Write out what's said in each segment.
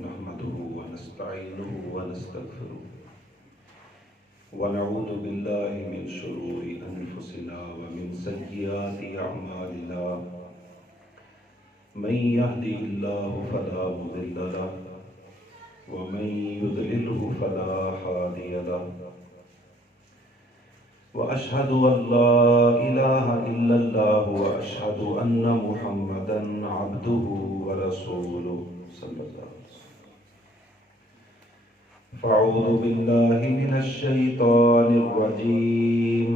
نحمده ونستعينه ونستغفره ونعوذ بالله من شرور أنفسنا ومن سيئات أعمالنا من يهده الله فلا مضل له ومن يضلله فلا هادي له وأشهد أن لا إله إلا الله وأشهد أن محمدا عبده ورسوله صلى الله عليه وسلم. فأعوذ بالله من الشيطان الرجيم.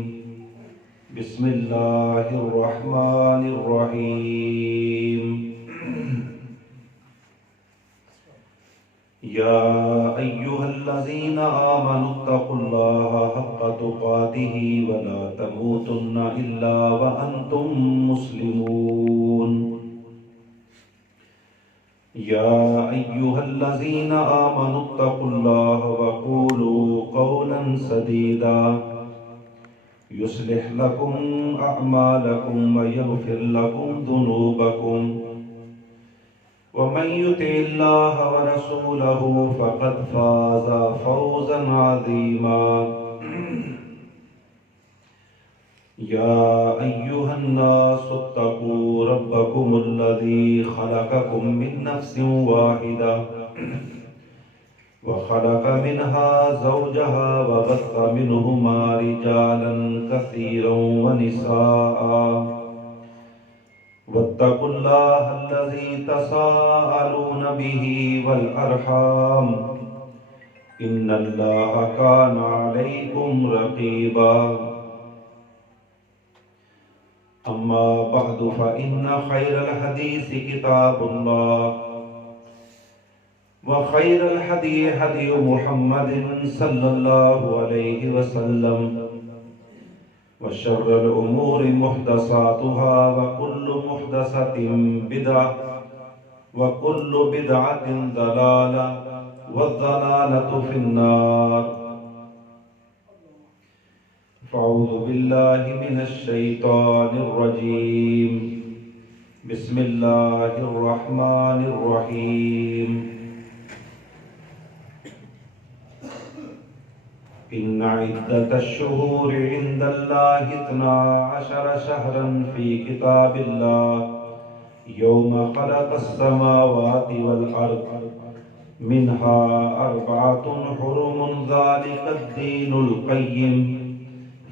بسم الله الرحمن الرحيم. يا أيها الذين آمنوا اتقوا الله حق تقاته ولا تموتن إلا وأنتم مسلمون. يا أيها الذين آمنوا اتقوا الله وقولوا قولا سديدا يصلح لكم أعمالكم ويغفر لكم ذنوبكم ومن يطع الله ورسوله فقد فاز فوزا عظيما. يا أيها الناس اتقوا ربكم الذي خلقكم من نفس واحدة وخلق منها زوجها وبث منهما رجالا كثيرا ونساء واتقوا الله الذي تساءلون به والأرحام إن الله كان عليكم رقيبا. أما بعد فإن خير الحديث كتاب الله وخير الهدي هدي محمد صلى الله عليه وسلم وشر الأمور محدثاتها وكل محدثة بدعة وكل بدعة ضلالة والضلالة في النار. فأعوذ بالله من الشيطان الرجيم. بسم الله الرحمن الرحيم. إن عدة الشهور عند الله 12 شهرا في كتاب الله يوم خلق السماوات والأرض منها 4 حرم ذلك الدين القيم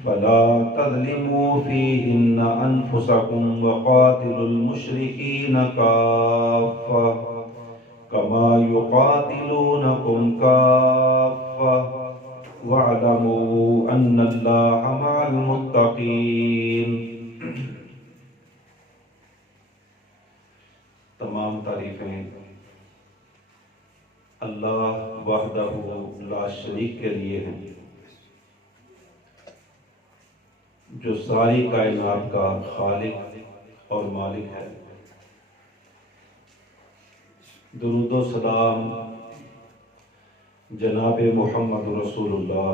فلا تظلموا فيهن أنفسكم وقاتلوا المشركين كافة كما يقاتلونكم كافة وَاعْلَمُوا أَنَّ اللَّهَ مَعَ الْمُتَّقِينَ. تمام تعریفیں اللہ وحدہ لا شریک کے لیے ہیں جو ساری کائنات کا خالق اور مالک ہے. درود و سلام جناب محمد رسول اللہ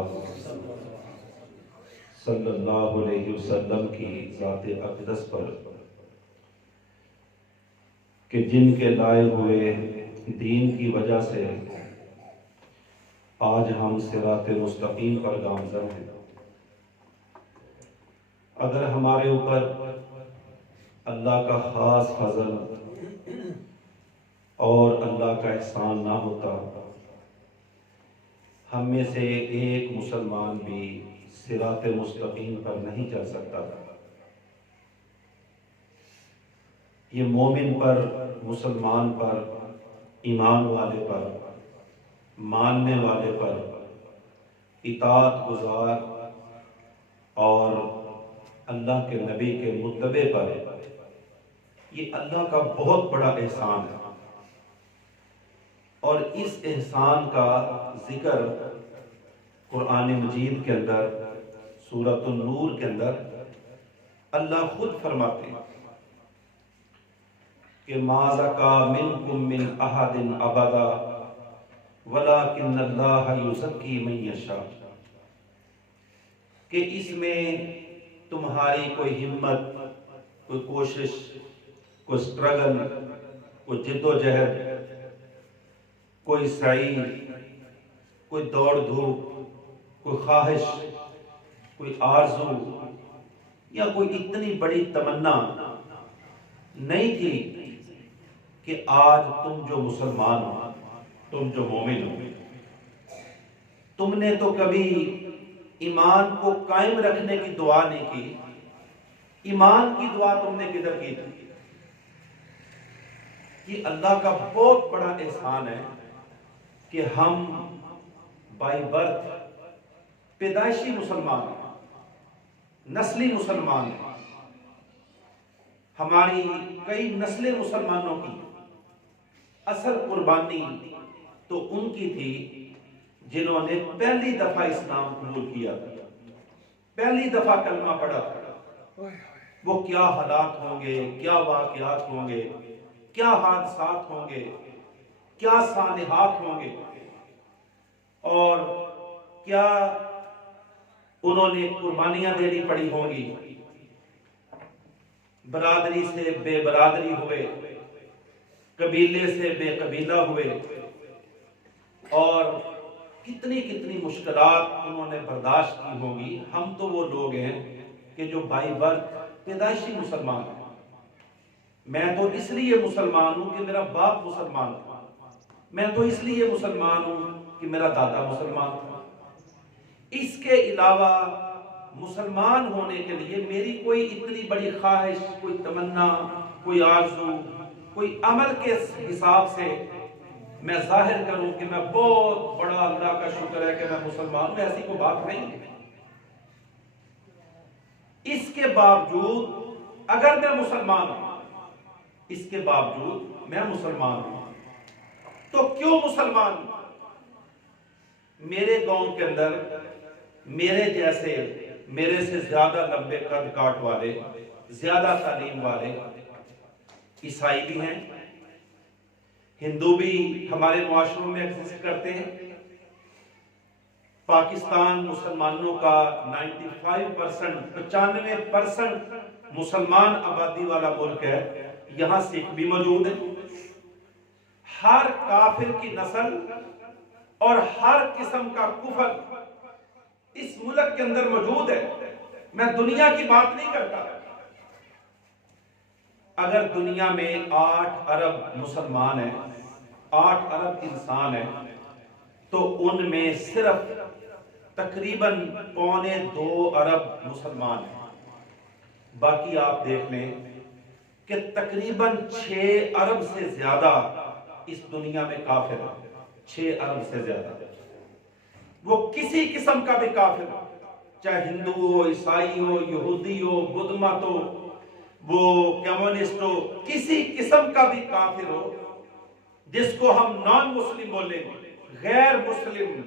صلی اللہ علیہ وسلم کی ذات اقدس پر کہ جن کے لائے ہوئے دین کی وجہ سے آج ہم صراط مستقیم پر گامزن ہیں. اگر ہمارے اوپر اللہ کا خاص فضل اور اللہ کا احسان نہ ہوتا ہم میں سے ایک مسلمان بھی صراط مستقیم پر نہیں چل سکتا تھا. یہ مومن پر، مسلمان پر، ایمان والے پر، ماننے والے پر، اطاعت گزار اور اللہ کے نبی کے متبع پر یہ اللہ کا بہت بڑا احسان ہے. اور اس احسان کا ذکر قرآن مجید کے اندر سورۃ النور کے اندر اللہ خود فرماتے ہیں کہ ما زکا منکم من احد ابدا ولکن اللہ یزکی من یشاء، کہ اس میں تمہاری کوئی ہمت، کوئی کوشش، کوئی سٹرگل، کوئی جد و جہد، کوئی سعی، کوئی دوڑ دھوپ، کوئی خواہش، کوئی آرزو یا کوئی اتنی بڑی تمنا نہیں تھی کہ آج تم جو مسلمان ہو، تم جو مومن ہو، تم نے تو کبھی ایمان کو قائم رکھنے کی دعا نہیں کی۔ ایمان کی دعا تم نے کدھر کی تھی؟ یہ اللہ کا بہت بڑا احسان ہے کہ ہم بائی برتھ پیدائشی مسلمان ہیں، نسلی مسلمان ہیں۔ ہماری کئی نسلیں مسلمانوں کی اصل قربانی تو ان کی تھی جنہوں نے پہلی دفعہ اسلام قبول کیا تھا، پہلی دفعہ کلمہ پڑھا تھا۔ وہ کیا حالات ہوں گے، کیا واقعات ہوں گے، کیا حادثات ہوں گے، کیا صالحات ہوں گے، اور کیا انہوں نے قربانیاں دینی پڑی ہوں گی، برادری سے بے برادری ہوئے، قبیلے سے بے قبیلہ ہوئے، اور کتنی کتنی مشکلات انہوں نے برداشت کی ہوں گی۔ ہم تو وہ لوگ ہیں کہ جو بائی برتھ پیدائشی مسلمان ہیں۔ میں تو اس لیے مسلمان ہوں کہ میرا باپ مسلمان تھا، میں تو اس لیے مسلمان ہوں کہ میرا دادا مسلمان تھا۔ اس کے علاوہ مسلمان ہونے کے لیے میری کوئی اتنی بڑی خواہش، کوئی تمنا، کوئی آرزو، کوئی عمل کے حساب سے میں ظاہر کروں کہ میں بہت بڑا اللہ کا شکر ہے کہ میں مسلمان ہوں، ایسی کوئی بات نہیں ہے۔ اس کے باوجود اگر میں مسلمان ہوں، اس کے باوجود میں مسلمان ہوں، تو کیوں مسلمان ہوں؟ میرے گاؤں کے اندر میرے جیسے، میرے سے زیادہ لمبے قد کاٹ والے، زیادہ تعلیم والے عیسائی بھی ہیں، ہندو بھی ہمارے معاشروں میں ایگزسٹ کرتے ہیں۔ پاکستان مسلمانوں کا 95% مسلمان آبادی والا ملک ہے، یہاں سکھ بھی موجود ہیں۔ ہر کافر کی نسل اور ہر قسم کا کفر اس ملک کے اندر موجود ہے۔ میں دنیا کی بات نہیں کرتا۔ اگر دنیا میں 8 ارب مسلمان ہیں، 8 ارب انسان ہیں، تو ان میں صرف تقریباً 1.25 ارب مسلمان ہیں۔ باقی آپ دیکھ لیں کہ تقریباً 6 ارب سے زیادہ اس دنیا میں کافر ہیں، 6 ارب سے زیادہ۔ وہ کسی قسم کا بھی کافر ہو، چاہے ہندو ہو، عیسائی ہو، یہودی ہو، بدھ مت ہو، وہ کمیونسٹ ہو، کسی قسم کا بھی کافر ہو جس کو ہم نان مسلم بولیں گے، غیر مسلم،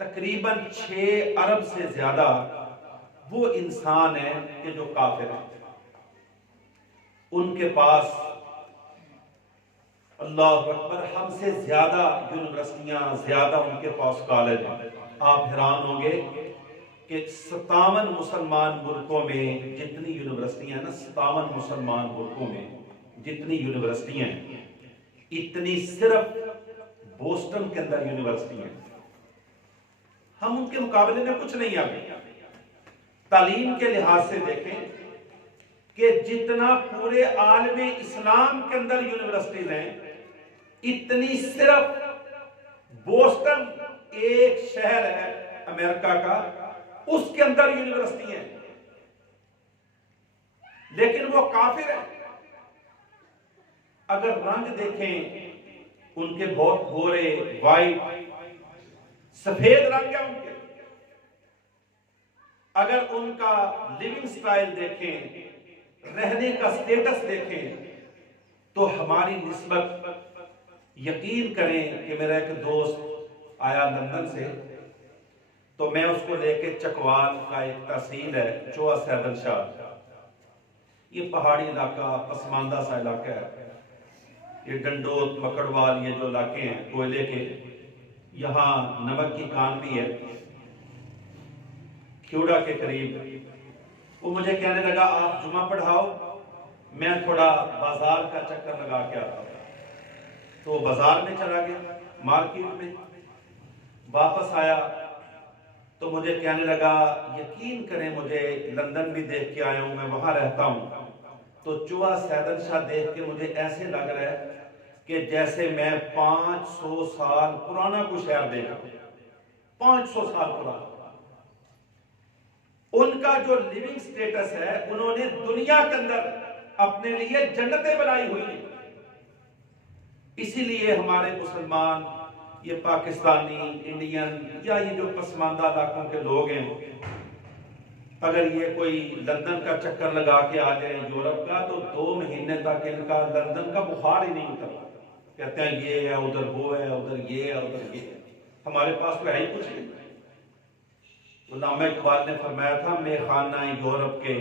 تقریباً 6 ارب سے زیادہ وہ انسان ہیں کہ جو کافر ہیں۔ ان کے پاس اللہ اکبر ہم سے زیادہ یونیورسٹیاں، زیادہ ان کے پاس کالج ہیں۔ آپ حیران ہوں گے کہ 57 مسلمان ملکوں میں جتنی یونیورسٹیاں ہیں نا، 57 مسلمان ملکوں میں جتنی یونیورسٹیاں ہیں، اتنی صرف بوسٹن کے اندر یونیورسٹی ہیں۔ ہم ان کے مقابلے میں کچھ نہیں آگے۔ تعلیم کے لحاظ سے دیکھیں کہ جتنا پورے عالم اسلام کے اندر یونیورسٹیز ہیں، اتنی صرف بوسٹن ایک شہر ہے امریکہ کا، اس کے اندر یونیورسٹی ہیں، لیکن وہ کافر ہیں۔ اگر رنگ دیکھیں ان کے بہت گورے، وائٹ، سفید رنگ ہے ان کے۔ اگر ان کا لیونگ سٹائل دیکھیں، رہنے کا سٹیٹس دیکھیں، تو ہماری نسبت یقین کریں کہ میرا ایک دوست آیا لندن سے، تو میں اس کو لے کے چکوال کا ایک تحصیل ہے چوہا سیدل شاہ، یہ پہاڑی علاقہ، پسماندہ سا علاقہ ہے، یہ ڈنڈوت، مکڑوال، یہ جو علاقے ہیں کوئلے کے، یہاں نمک کی کان بھی ہے، کھیوڑا کے قریب۔ وہ مجھے کہنے لگا آپ جمعہ پڑھاؤ، میں تھوڑا بازار کا چکر لگا کے آتا ہوں۔ تو وہ بازار میں چلا گیا، مارکیٹ میں، واپس آیا تو مجھے کہنے لگا یقین کریں مجھے لندن بھی دیکھ کے آیا ہوں، میں وہاں رہتا ہوں، تو چوہا سیدن شاہ دیکھ کے مجھے ایسے لگ رہا ہے کہ جیسے میں 500 سال پرانا کوئی شہر دیکھا، 500 سال پرانا۔ ان کا جو لیونگ سٹیٹس ہے، انہوں نے دنیا کے اندر اپنے لیے جنتیں بنائی ہوئی ہیں۔ اسی لیے ہمارے مسلمان، یہ پاکستانی، انڈین یا یہ جو پسماندہ علاقوں کے لوگ ہیں، اگر یہ کوئی لندن کا چکر لگا کے آ جائیں یورپ کا، تو 2 مہینے تک ان کا لندن کا بخار ہی نہیں اترتا۔ کہتے ہیں یہ ہے، ادھر وہ ہے، ادھر یہ ہے، ادھر یہ ہے۔ ہمارے پاس تو ہے ہی کچھ نہیں۔ علامہ اقبال نے فرمایا تھا میں خانہ یورپ کے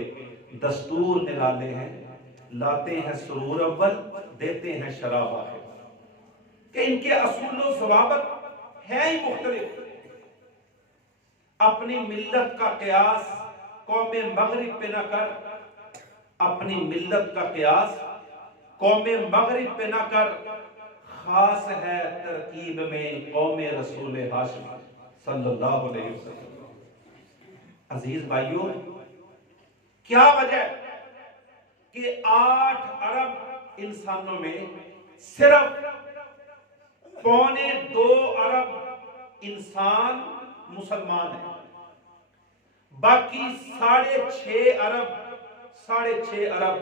دستور نرالے ہیں، لاتے ہیں سرور اول، دیتے ہیں شراب آخر، کہ ان کے اصول و ضوابط ہیں ہی مختلف۔ اپنی ملت کا قیاس قوم مغرب پہ نہ کر، اپنی ملت کا قیاس قوم مغرب پہ نہ کر، خاص ہے ترکیب میں قوم رسول ہاشم صلی اللہ علیہ وسلم۔ عزیز بھائیوں، کیا وجہ کہ 8 ارب انسانوں میں صرف 2.25 ارب انسان مسلمان ہیں، باقی 6.5 ارب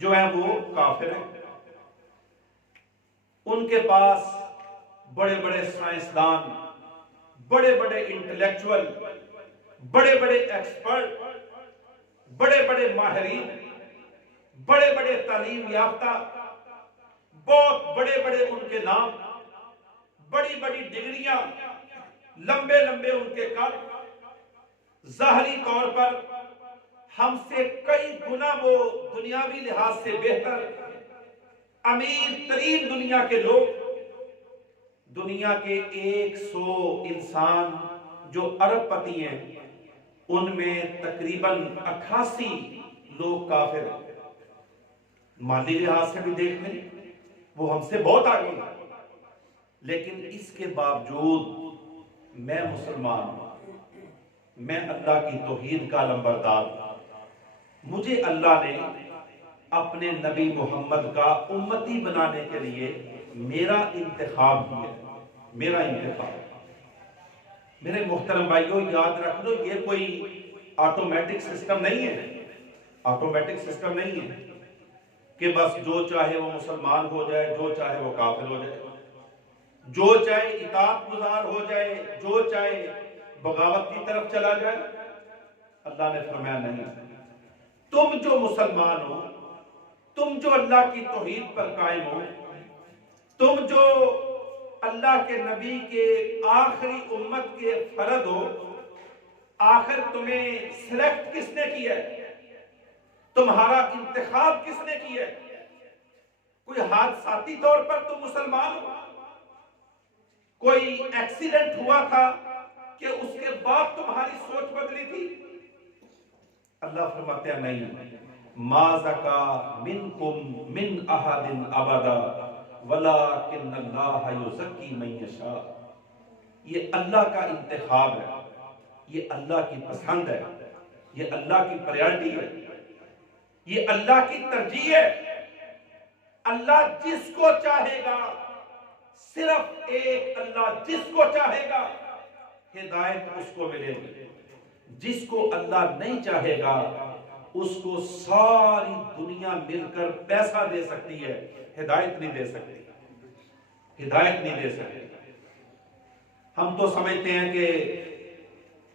جو ہیں وہ کافر ہیں۔ ان کے پاس بڑے بڑے سائنسدان، بڑے بڑے انٹلیکچوئل، بڑے بڑے ایکسپرٹ، بڑے بڑے ماہرین، بڑے بڑے تعلیم یافتہ، بہت بڑے بڑے ان کے نام، بڑی بڑی ڈگریاں، لمبے لمبے ان کے قد، ظاہری طور پر ہم سے کئی گنا وہ دنیاوی لحاظ سے بہتر، امیر ترین دنیا کے لوگ، دنیا کے 100 انسان جو ارب پتی ہیں، ان میں تقریباً 88 لوگ کافر ہیں۔ مالی لحاظ سے بھی دیکھ لیں، وہ ہم سے بہت آگے ہیں، لیکن اس کے باوجود میں مسلمان ہوں، میں اللہ کی توحید کا علمبردار ہوں۔ مجھے اللہ نے اپنے نبی محمد کا امتی بنانے کے لیے میرا انتخاب کیا، میرا انتخاب۔ میرے محترم بھائیوں، یاد رکھ لو یہ کوئی آٹومیٹک سسٹم نہیں ہے، آٹومیٹک سسٹم نہیں ہے کہ بس جو چاہے وہ مسلمان ہو جائے، جو چاہے وہ کافر ہو جائے، جو چاہے اطاعت گزار ہو جائے، جو چاہے بغاوت کی طرف چلا جائے۔ اللہ نے فرمایا نہیں، تم جو مسلمان ہو، تم جو اللہ کی توحید پر قائم ہو، تم جو اللہ کے نبی کے آخری امت کے فرد ہو، آخر تمہیں سلیکٹ کس نے کیا ہے؟ تمہارا انتخاب کس نے کیا ہے؟ کوئی حادثاتی طور پر تم مسلمان ہو؟ کوئی ایکسیڈنٹ ہوا تھا کہ اس کے بعد تمہاری سوچ بدلی تھی؟ اللہ فرماتے ہیں نہیں، ما زکا منکم من احد ابدا ولکن اللہ یزکی من یشاء۔ یہ اللہ کا انتخاب ہے، یہ اللہ کی پسند ہے، یہ اللہ کی پریارٹی ہے، یہ اللہ کی ترجیح ہے۔ اللہ جس کو چاہے گا، صرف ایک اللہ جس کو چاہے گا ہدایت اس کو ملے گی، جس کو اللہ نہیں چاہے گا اس کو ساری دنیا مل کر پیسہ دے سکتی ہے، ہدایت نہیں دے سکتی، ہدایت نہیں دے سکتی۔ ہم تو سمجھتے ہیں کہ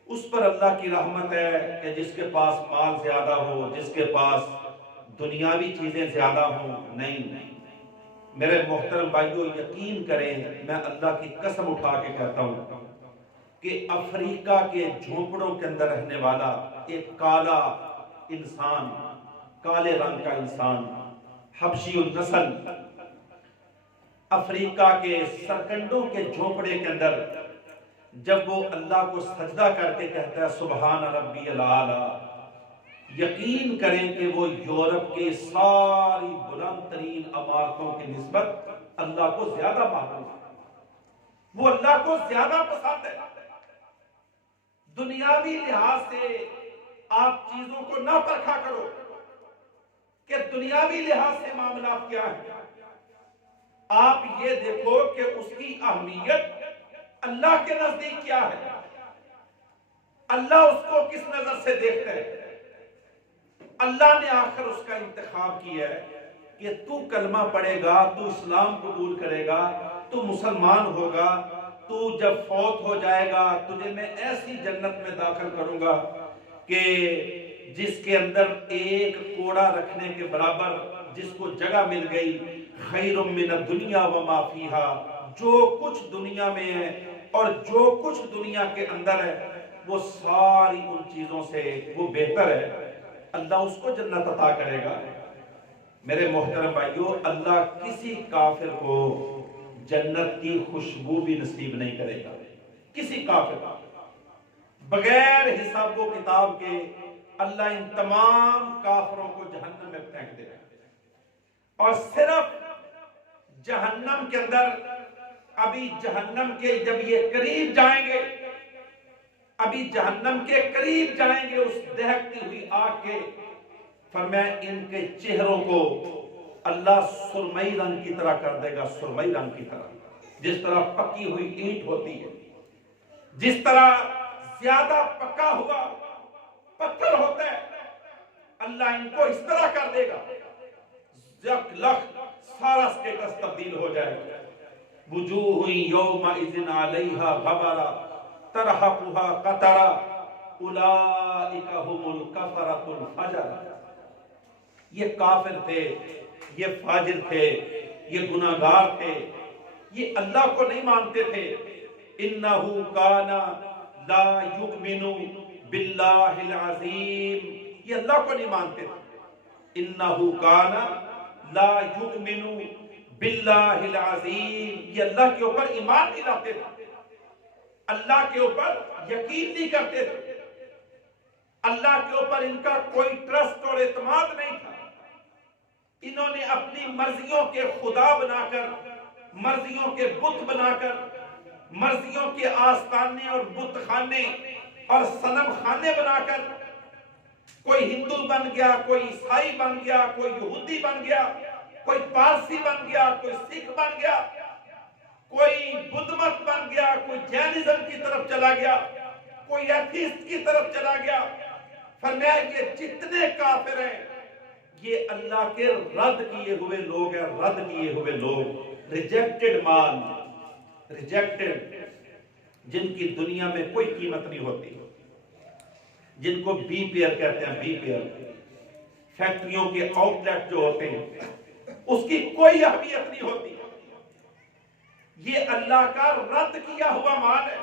اس پر اللہ کی رحمت ہے کہ جس کے پاس مال زیادہ ہو، جس کے پاس دنیاوی چیزیں زیادہ ہوں۔ نہیں میرے محترم بھائیوں، یقین کریں، میں اللہ کی قسم اٹھا کے کہتا ہوں کہ افریقہ کے جھونپڑوں کے اندر رہنے والا ایک کالا انسان، کالے رنگ کا انسان، حبشی النسل، افریقہ کے سرکنڈوں کے جھونپڑے کے اندر جب وہ اللہ کو سجدہ کر کے کہتا ہے سبحان ربی الاعلی، یقین کریں کہ وہ یورپ کے ساری بلند ترین عمارتوں کی نسبت اللہ کو زیادہ معلوم ہے، وہ اللہ کو زیادہ پسند ہے۔ دنیاوی لحاظ سے آپ چیزوں کو نہ پرکھا کرو کہ دنیاوی لحاظ سے معاملات کیا ہیں، آپ یہ دیکھو کہ اس کی اہمیت اللہ کے نزدیک کیا ہے، اللہ اس کو کس نظر سے دیکھتا ہے۔ اللہ نے آخر اس کا انتخاب کیا ہے کہ تو کلمہ پڑھے گا، تو اسلام قبول کرے گا، تو مسلمان ہوگا، تو جب فوت ہو جائے گا تجھے میں ایسی جنت میں داخل کروں گا کہ جس کے اندر ایک کوڑا رکھنے کے برابر جس کو جگہ مل گئی، خیر من الدنیا وما فیہا، جو کچھ دنیا میں ہے اور جو کچھ دنیا کے اندر ہے وہ ساری ان چیزوں سے وہ بہتر ہے، اللہ اس کو جنت عطا کرے گا۔ میرے محترم بھائیو، اللہ کسی کافر کو جنت کی خوشبو بھی نصیب نہیں کرے گا، کسی کافر کو بغیر حساب و کتاب کے اللہ ان تمام کافروں کو جہنم میں پھینک دے گا۔ اور صرف جہنم کے اندر، ابھی جہنم کے جب یہ قریب جائیں گے، ابھی جہنم کے قریب جائیں گے اس دہکتی ہوئی آگ کے، فرمایا ان کے چہروں کو اللہ سرمئی رنگ کی طرح کر دے گا، سرمئی رنگ کی طرح، جس طرح پکی ہوئی اینٹ ہوتی ہے، جس طرح زیادہ پکا ہوا پتھر ہوتا ہے، اللہ ان کو اس طرح کر دے گا، یک لخ سارا سٹیٹس تبدیل ہو جائے گا۔ وجوہ یومئذ علیہا غبرہ ترہقها قطرہ اولئک هم الکفرۃ الفجرہ۔ یہ کافر تھے، یہ فاجر تھے، یہ گناہگار تھے، یہ اللہ کو نہیں مانتے تھے۔ انہو کان لا یؤمن باللہ العظیم، یہ اللہ کو نہیں مانتے تھے۔ انہو کان لا یؤمن باللہ العظیم، یہ اللہ کے اوپر ایمان نہیں لاتے تھے، اللہ کے اوپر یقین نہیں کرتے تھے، اللہ کے اوپر ان کا کوئی ٹرسٹ اور اعتماد نہیں تھا۔ انہوں نے اپنی مرضیوں کے خدا بنا کر، مرضیوں کے بت بنا کر، مرضیوں کے آستانے اور بت خانے اور صنم خانے بنا کر، کوئی ہندو بن گیا، کوئی عیسائی بن گیا، کوئی یہودی بن گیا، کوئی پارسی بن گیا، کوئی سکھ بن گیا، کوئی بدھ مت بن گیا، کوئی جینزم کی طرف چلا گیا، کوئی ایتھیسٹ کی طرف چلا گیا۔ فرمایا یہ جتنے کافر ہیں یہ اللہ کے رد کیے ہوئے لوگ ہیں، رد کیے ہوئے لوگ، ریجیکٹڈ مال، ریجیکٹڈ، جن کی دنیا میں کوئی قیمت نہیں ہوتی، جن کو بی پیئر کہتے ہیں، بی پیئر، فیکٹریوں کے آؤٹ لیٹ جو ہوتے ہیں اس کی کوئی اہمیت نہیں ہوتی۔ یہ اللہ کا رد کیا ہوا مال ہے۔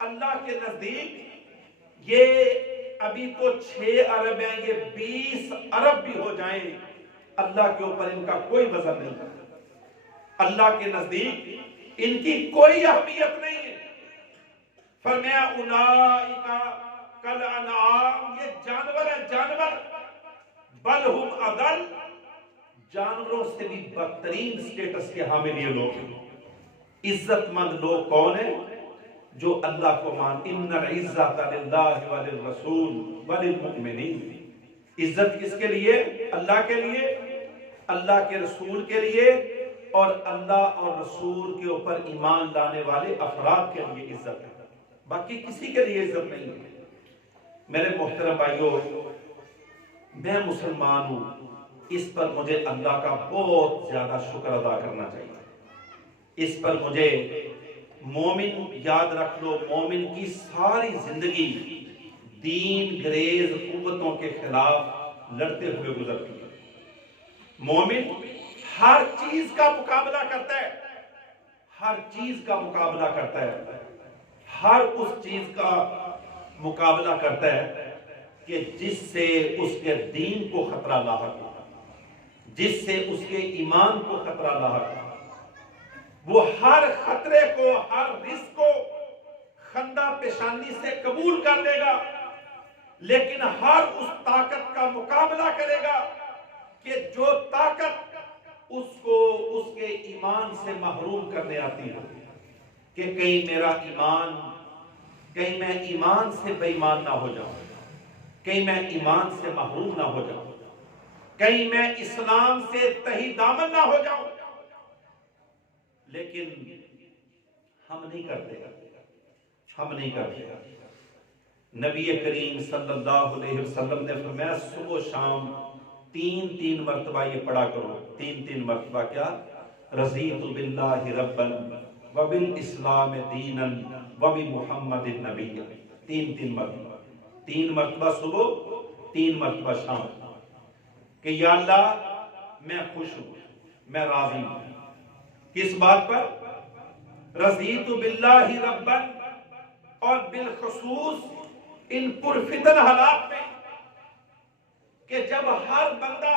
اللہ کے نزدیک یہ ابھی تو 6 ارب ہیں، یہ 20 ارب بھی ہو جائیں اللہ کے اوپر ان کا کوئی وزن نہیں۔ اللہ کے نزدیک ان کی کوئی اہمیت نہیں ہے۔ فرمایا اولئک کالانعام، یہ جانور ہیں، جانور، بل ہم اضل، جانوروں سے بھی بدترین سٹیٹس کے حامل یہ لوگ ہیں۔ عزت مند لوگ کون ہیں؟ جو اللہ کو مان، ان العزت للہ وللرسول وللمؤمنین، عزت کس کے لیے؟ اللہ کے لیے، اللہ کے رسول کے لیے، اور اللہ اور رسول کے اوپر ایمان لانے والے افراد کے لیے عزت ہے، باقی کسی کے لیے عزت نہیں ہے۔ میرے محترم بھائیوں، میں مسلمان ہوں، اس پر مجھے اللہ کا بہت زیادہ شکر ادا کرنا چاہیے۔ اس پر مجھے، مومن یاد رکھ لو، مومن کی ساری زندگی دین گریز قوتوں کے خلاف لڑتے ہوئے گزرتی ہے۔ مومن ہر چیز کا مقابلہ کرتا ہے، ہر چیز کا مقابلہ کرتا ہے، ہر اس چیز کا مقابلہ کرتا ہے کہ جس سے اس کے دین کو خطرہ لاحق ہو، جس سے اس کے ایمان کو خطرہ لاحق ہو۔ وہ ہر خطرے کو، ہر رزق کو خندہ پیشانی سے قبول کر لے گا، لیکن ہر اس طاقت کا مقابلہ کرے گا کہ جو طاقت اس کو اس کے ایمان سے محروم کرنے آتی ہے کہ کہیں میرا ایمان، کہیں میں ایمان سے بے ایمان نہ ہو جاؤں، کہیں میں ایمان سے محروم نہ ہو جاؤں، کہیں میں اسلام سے تہی دامن نہ ہو جاؤں. لیکن ہم نہیں کرتے. نبی کریم صلی اللہ علیہ وسلم نے فرمایا صبح و شام تین مرتبہ یہ پڑھا کرو. تین مرتبہ کیا؟ رضیت باللہ ربا وبالاسلام دینا وبمحمد نبی. تین مرتبہ صبح، 3 مرتبہ شام، کہ یا اللہ میں خوش ہوں، میں راضی ہوں. کس بات پر؟ رضیت باللہ ربا، اور بالخصوص ان پرفتن حالات میں کہ جب ہر بندہ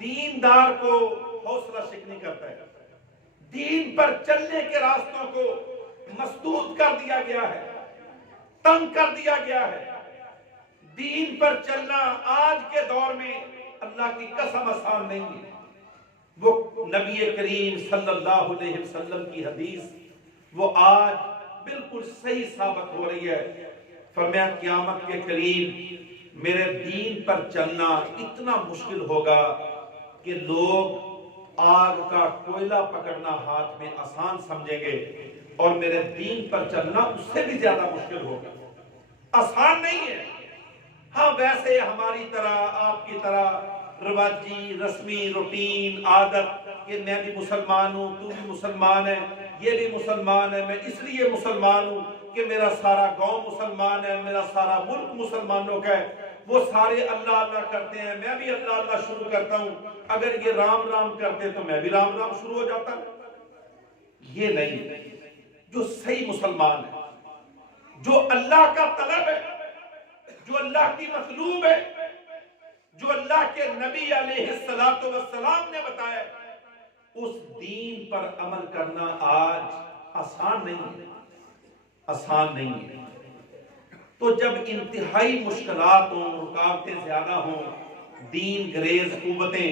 دیندار کو حوصلہ شکنی کرتا ہے، دین پر چلنے کے راستوں کو مسدود کر دیا گیا ہے، تنگ کر دیا گیا ہے. دین پر چلنا آج کے دور میں اللہ کی قسم آسان نہیں ہے. وہ نبی کریم صلی اللہ علیہ وسلم کی حدیث وہ آج بالکل صحیح ثابت ہو رہی ہے. فرمایا قیامت کے قریب میرے دین پر چلنا اتنا مشکل ہوگا کہ لوگ آگ کا کوئلہ پکڑنا ہاتھ میں آسان سمجھیں گے، اور میرے دین پر چلنا اس سے بھی زیادہ مشکل ہوگا. آسان نہیں ہے. ہاں ویسے ہماری طرح، آپ کی طرح رواجی، رسمی، روٹین، عادت کہ میں بھی مسلمان ہوں، تو بھی مسلمان ہے، یہ بھی مسلمان ہے، میں اس لیے مسلمان ہوں کہ میرا سارا گاؤں مسلمان ہے، میرا سارا ملک مسلمانوں کا ہے، وہ سارے اللہ اللہ کرتے ہیں، میں بھی اللہ اللہ شروع کرتا ہوں، اگر یہ رام رام کرتے تو میں بھی رام رام شروع ہو جاتا. یہ نہیں. جو صحیح مسلمان ہے، جو اللہ کا طلب ہے، جو اللہ کی مطلوب ہے، جو اللہ کے نبی علیہ السلام نے بتایا، اس دین پر عمل کرنا آج آسان نہیں ہے. تو جب انتہائی مشکلات ہوں، رکاوٹیں زیادہ ہوں، دین گریز قوتیں،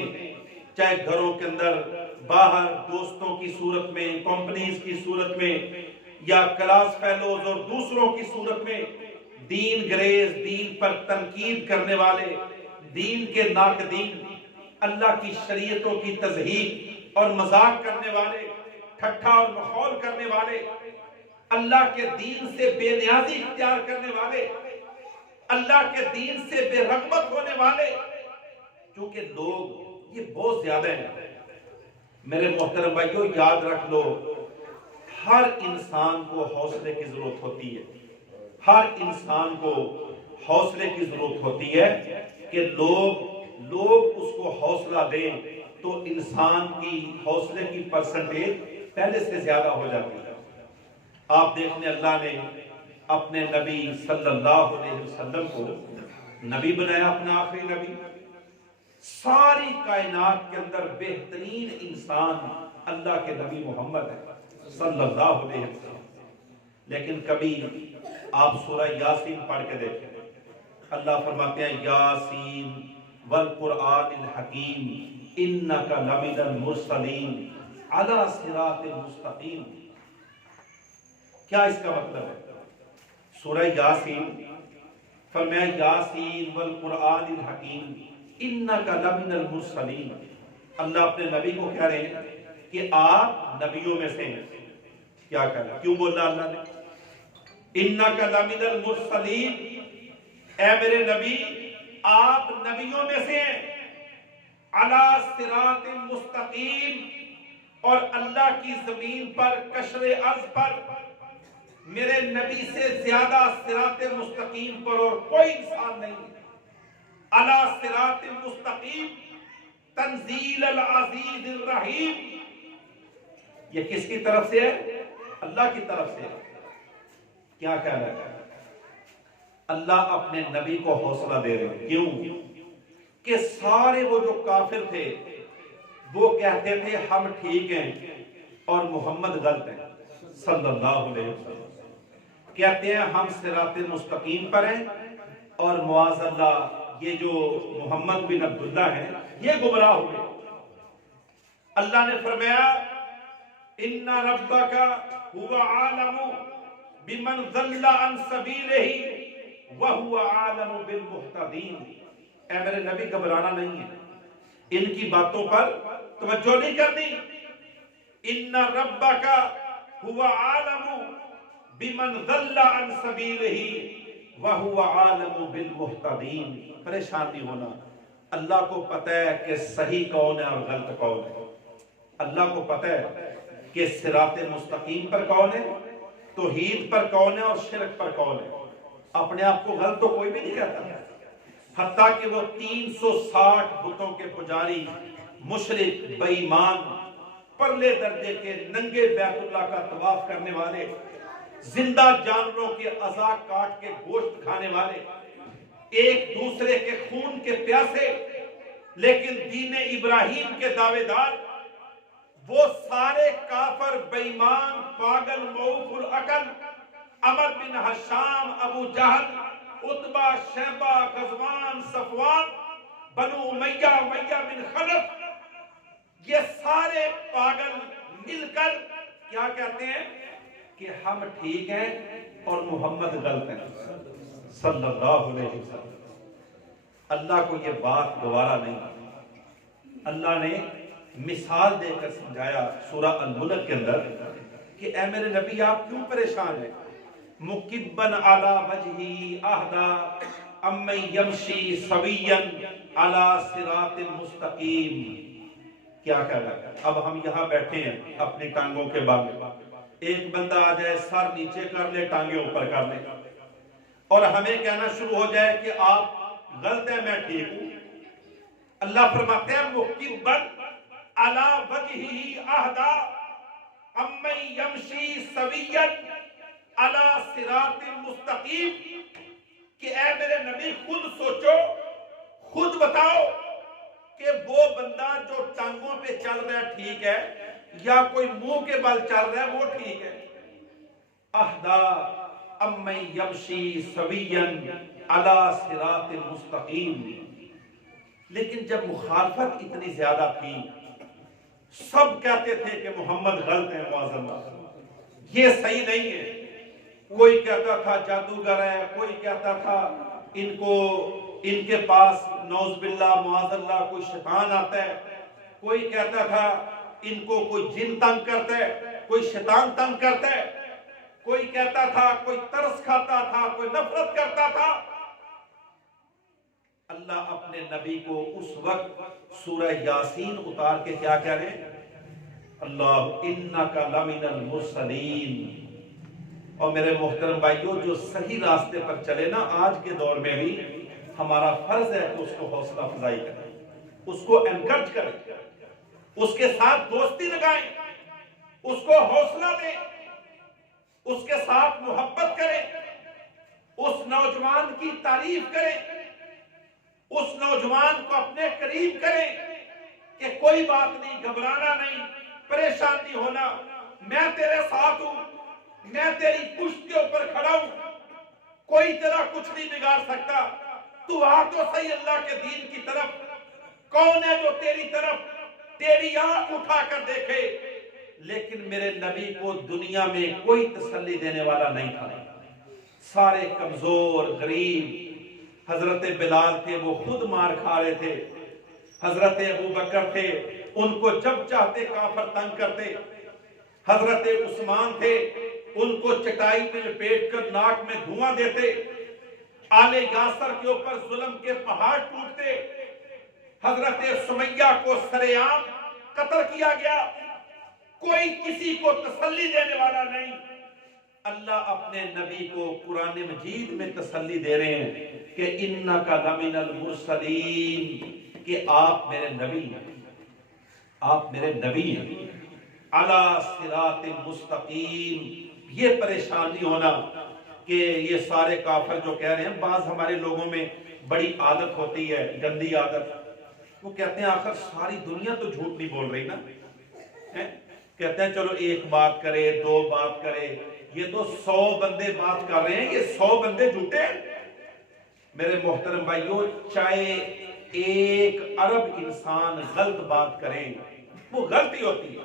چاہے گھروں کے اندر، باہر، دوستوں کی صورت میں، کمپنیز کی صورت میں، یا کلاس فیلوز اور دوسروں کی صورت میں، دین گریز، دین پر تنقید کرنے والے، دین کے ناقدین، اللہ کی شریعتوں کی تضحیک اور مذاق کرنے والے، ٹھٹھا اور مخول کرنے والے، اللہ کے دین سے بے نیازی اختیار کرنے والے، اللہ کے دین سے بے رغبت ہونے والے، چونکہ لوگ یہ بہت زیادہ ہیں. میرے محترم بھائیو یاد رکھ لو، ہر انسان کو حوصلے کی ضرورت ہوتی ہے. ہر انسان کو حوصلے کی ضرورت ہوتی ہے کہ لوگ اس کو حوصلہ دیں تو انسان کی حوصلے کی پرسنٹیج پہلے سے زیادہ ہو جاتی ہے. آپ دیکھنے اللہ نے اپنے نبی صلی اللہ علیہ وسلم کو نبی بنایا، اپنا آخری نبی. ساری کائنات کے اندر بہترین انسان اللہ کے نبی محمد ہے صلی اللہ علیہ وسلم. لیکن کبھی آپ سورہ یاسین پڑھ کے دیکھیں، اللہ فرماتے ہیں یاسین والقرآن الحکیم انک لمن المرسلین علی صراط مستقیم. کیا اس کا مطلب ہے؟ سورہ یاسین فرمایا یاسین والقرآن الحکیم انک لمن المرسلین. اللہ اپنے نبی کو کہہ رہے ہیں کہ آپ نبیوں میں سے ہیں. کیا کہہ رہے ہیں؟ کیوں بولا اللہ نے انک لمن المرسلین؟ اے میرے نبی آپ نبیوں میں سے ہیں، علی صراط مستقیم، اور اللہ کی زمین پر قشر ارض پر میرے نبی سے زیادہ صراط مستقیم پر اور کوئی انسان نہیں. علی صراط مستقیم تنزیل العزیز الرحیم. یہ کس کی طرف سے ہے؟ اللہ کی طرف سے ہے. کیا کہہ رہا ہے؟ اللہ اپنے نبی کو حوصلہ دے رہے ہیں. کیوں؟ کہ سارے وہ جو کافر تھے وہ کہتے تھے ہم ٹھیک ہیں اور محمد غلط ہیں صلی اللہ علیہ وسلم. کہتے ہیں ہم صراط مستقیم پر ہیں اور معاذ اللہ یہ جو محمد بن عبداللہ ہیں یہ گمراہ ہوئے. اللہ نے فرمایا ان ربک هو عالم بمن ضل عن سبیلہ وهو عالم بالمہتدین۔ اے میرے نبی گھبرانا نہیں ہے، ان کی باتوں پر توجہ نہیں کرنی۔ ان ربک هو عالم بمن ضل عن سبیلہ وهو عالم بالمہتدین۔ پریشان نہیں ہونا، اللہ کو پتہ ہے کہ صحیح کون ہے اور غلط کون ہے۔ اللہ کو پتہ ہے کہ صراط مستقیم پر کون ہے، توحید پر کون ہے اور شرک پر کون ہے۔ اپنے آپ کو غلط تو کوئی بھی نہیں کہتا، حتیٰ کہ وہ 360 بتوں کے پجاری، مشرک، بے ایمان، پرلے درجے کے ننگے بیت اللہ کا طواف کرنے والے، زندہ جانوروں کے اعضاء کاٹ کے گوشت کھانے والے، ایک دوسرے کے خون کے پیاسے لیکن دین ابراہیم کے دعوے دار، وہ سارے کافر، بے ایمان، پاگل، موف العقل، عمر بن حشام، ابو جہل، عتبہ، شیبہ، غزوان، صفوان، بنو امیہ، امیہ بن خلف، یہ سارے پاگل مل کر کیا کہتے ہیں کہ ہم ٹھیک ہیں اور محمد غلط ہیں صلی اللہ علیہ وسلم۔ اللہ کو یہ بات گوارا نہیں۔ اللہ نے مثال دے کر سمجھایا سورہ الملک کے اندر کہ اے میرے نبی آپ کیوں پریشان ہیں؟ مکبن علی وجہی اہدا امن یمشی سویا علی صراط مستقیم۔ کیا کہہ رہا ہے؟ اب ہم یہاں بیٹھے ہیں اپنی ٹانگوں کے بال میں، ایک بندہ آ جائے سر نیچے کر لے، ٹانگیں اوپر کر لے اور ہمیں کہنا شروع ہو جائے کہ آپ غلط ہے میں ٹھیک ہوں۔ اللہ فرماتے ہیں مکبن علی وجہی اہدا امن یمشی سویا علی صراط مستقیم، کہ اے میرے نبی خود سوچو، خود بتاؤ کہ وہ بندہ جو ٹانگوں پہ چل رہا ہے ٹھیک ہے یا کوئی منہ کے بل چل رہا ہے وہ ٹھیک ہے؟ اہدا امن یمشی سویا علی صراط مستقیم۔ لیکن جب مخالفت اتنی زیادہ تھی، سب کہتے تھے کہ محمد غلط ہے، معاذ اللہ یہ صحیح نہیں ہے۔ کوئی کہتا تھا جادوگر ہے، کوئی کہتا تھا ان کے پاس نعوذ باللہ معاذ اللہ کوئی شیطان آتا ہے، کوئی کہتا تھا ان کو کوئی جن تنگ کرتا ہے، کوئی شیطان تنگ کرتا ہے، کوئی کہتا تھا کوئی ترس کھاتا تھا، کوئی نفرت کرتا تھا۔ اللہ اپنے نبی کو اس وقت سورہ یاسین اتار کے کیا کہہ رہے ہیں؟ اللہ انکا لمن المرسلین۔ اور میرے محترم بھائیوں، جو صحیح راستے پر چلے نا، آج کے دور میں بھی ہمارا فرض ہے کہ اس کو حوصلہ افزائی کریں، اس کو انکرج کریں، اس کے ساتھ دوستی لگائیں، اس کو حوصلہ دیں، اس کے ساتھ محبت کریں، اس نوجوان کی تعریف کریں، اس نوجوان کو اپنے قریب کریں کہ کوئی بات نہیں، گھبرانا نہیں، پریشان نہیں ہونا، میں تیرے ساتھ ہوں، میں تیری پشت کے اوپر کھڑا ہوں، کوئی تیرا کچھ نہیں بگاڑ سکتا، تو آ تو صحیح اللہ کے دین کی طرف، کون ہے جو تیری طرف تیری آنکھ اٹھا کر دیکھے؟ لیکن میرے نبی کو دنیا میں کوئی تسلی دینے والا نہیں تھا، سارے کمزور، غریب۔ حضرت بلال تھے وہ خود مار کھا رہے تھے، حضرت ابوبکر تھے ان کو جب چاہتے کافر تنگ کرتے، حضرت عثمان تھے ان کو چٹائی میں لپیٹ کر ناک میں دھواں دیتے، آل یاسر کے اوپر ظلم کے پہاڑ ٹوٹتے، حضرت سمیہ کو سرے عام قتل کیا گیا، کوئی کسی کو تسلی دینے والا نہیں۔ اللہ اپنے نبی کو قرآن مجید میں تسلی دے رہے ہیں کہ انکا لمن المرسلین، کہ آپ میرے نبی ہیں، آپ میرے نبی ہیں، علی صراط مستقیم۔ یہ پریشان نہیں ہونا کہ یہ سارے کافر جو کہہ رہے ہیں، بعض ہمارے لوگوں میں بڑی عادت ہوتی ہے، گندی عادت، وہ کہتے ہیں آخر ساری دنیا تو جھوٹ نہیں بول رہی نا، کہتے ہیں چلو ایک بات کرے، دو بات کرے، یہ تو 100 بندے بات کر رہے ہیں، یہ 100 بندے جھوٹے ہیں۔ میرے محترم بھائیوں، چاہے 1 ارب انسان غلط بات کریں، وہ غلطی ہوتی ہے.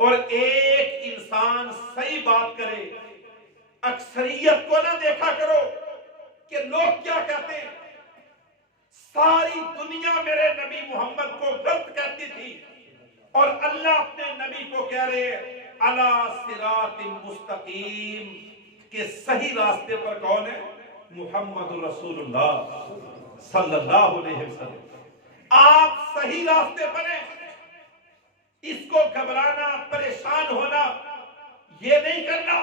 اور ایک انسان صحیح بات کرے، اکثریت کو نہ دیکھا کرو کہ لوگ کیا کہتے ہیں. ساری دنیا میرے نبی محمد کو غلط کہتی تھی، اور اللہ اپنے نبی کو کہہ رہے ہیں علی صراط مستقیم، کہ صحیح راستے پر کون ہے؟ محمد رسول اللہ صلی اللہ علیہ وسلم. آپ صحیح راستے پر ہیں. اس کو گھبرانا، پریشان ہونا یہ نہیں کرنا.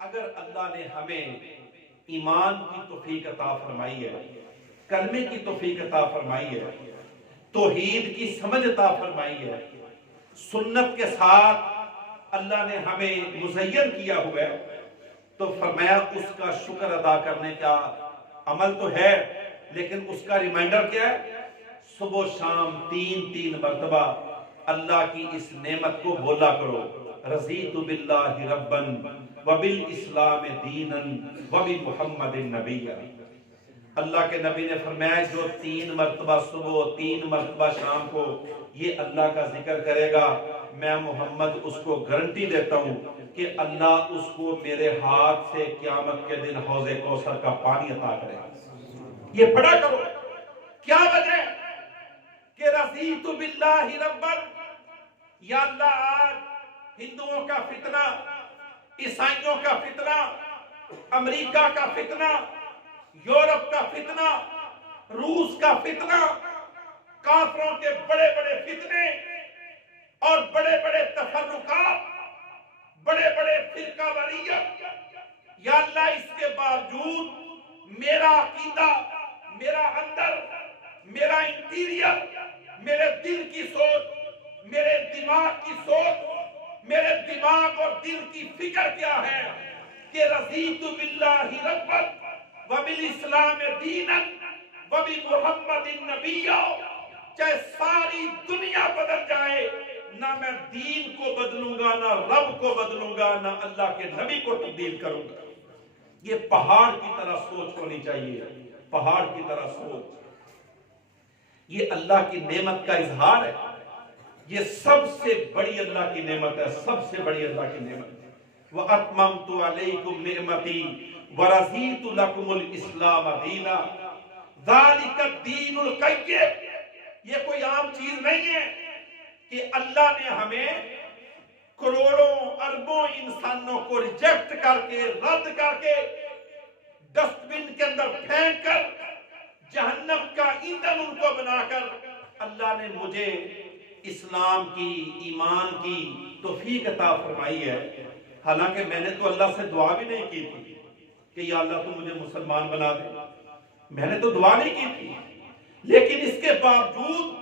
اگر اللہ نے ہمیں ایمان کی توفیق عطا فرمائی ہے، کلمے کی توفیق عطا فرمائی ہے، توحید کی سمجھ عطا فرمائی ہے، سنت کے ساتھ اللہ نے ہمیں مزین کیا ہوا ہے، تو فرمایا اس کا شکر ادا کرنے کا عمل تو ہے، لیکن اس کا ریمائنڈر کیا ہے؟ صبح و شام تین مرتبہ اللہ کی اس نعمت کو بولا کرو. رضیت باللہ ربا وبالاسلام دینا وبمحمد نبیا. اللہ کے نبی نے فرمایا جو 3 مرتبہ صبح 3 مرتبہ شام کو یہ اللہ کا ذکر کرے گا، میں محمد اس کو گارنٹی دیتا ہوں کہ اللہ اس کو میرے ہاتھ سے قیامت کے دن حوض کوثر کا پانی عطا کرے گا. یہ پڑھا کرو. کیا وجہ ہے کہ رضیت باللہ ربا؟ یا اللہ آج ہندوؤں کا فتنہ، عیسائیوں کا فتنہ، امریکہ کا فتنہ، یورپ کا فتنہ، روس کا فتنہ، کافروں کے بڑے بڑے فتنے اور بڑے بڑے تفرقات، بڑے بڑے فرقہ واریت، یا اللہ اس کے باوجود میرا عقیدہ، میرا اندر، میرا انٹیریئر، میرے دل کی سوچ، میرے دماغ کی سوچ، میرے دماغ اور دل کی فکر کیا ہے کہ رضیت باللہ ربا وبالاسلام دینا وبمحمد نبیا. چاہے ساری دنیا بدل جائے، نہ میں دین کو بدلوں گا، نہ رب کو بدلوں گا، نہ اللہ کے نبی کو تبدیل کروں گا. یہ پہاڑ کی طرح سوچ ہونی چاہیے، پہاڑ کی طرح سوچ. یہ اللہ کی نعمت کا اظہار ہے. یہ سب سے بڑی اللہ کی نعمت ہے، سب سے بڑی اللہ کی نعمت ہے. وَأَتْمَمْتُ عَلَيْكُمْ نِعْمَتِي وَرَضِيتُ لَكُمُ الْإِسْلَامَ دِينًا ذَلِكَ الدِّينُ الْقَيِّمُ. یہ کوئی عام چیز نہیں ہے کہ اللہ نے ہمیں کروڑوں اربوں انسانوں کو ریجیکٹ کر کے، رد کر کے، ڈسٹ بن کے اندر پھینک کر، جہنم کا ایندھن ان کو بنا کر، اللہ نے مجھے اسلام کی، ایمان کی توفیق عطا فرمائی ہے. حالانکہ میں نے تو اللہ سے دعا بھی نہیں کی تھی کہ یا اللہ تو مجھے مسلمان بنا دے. میں نے تو دعا نہیں کی تھی. لیکن اس کے باوجود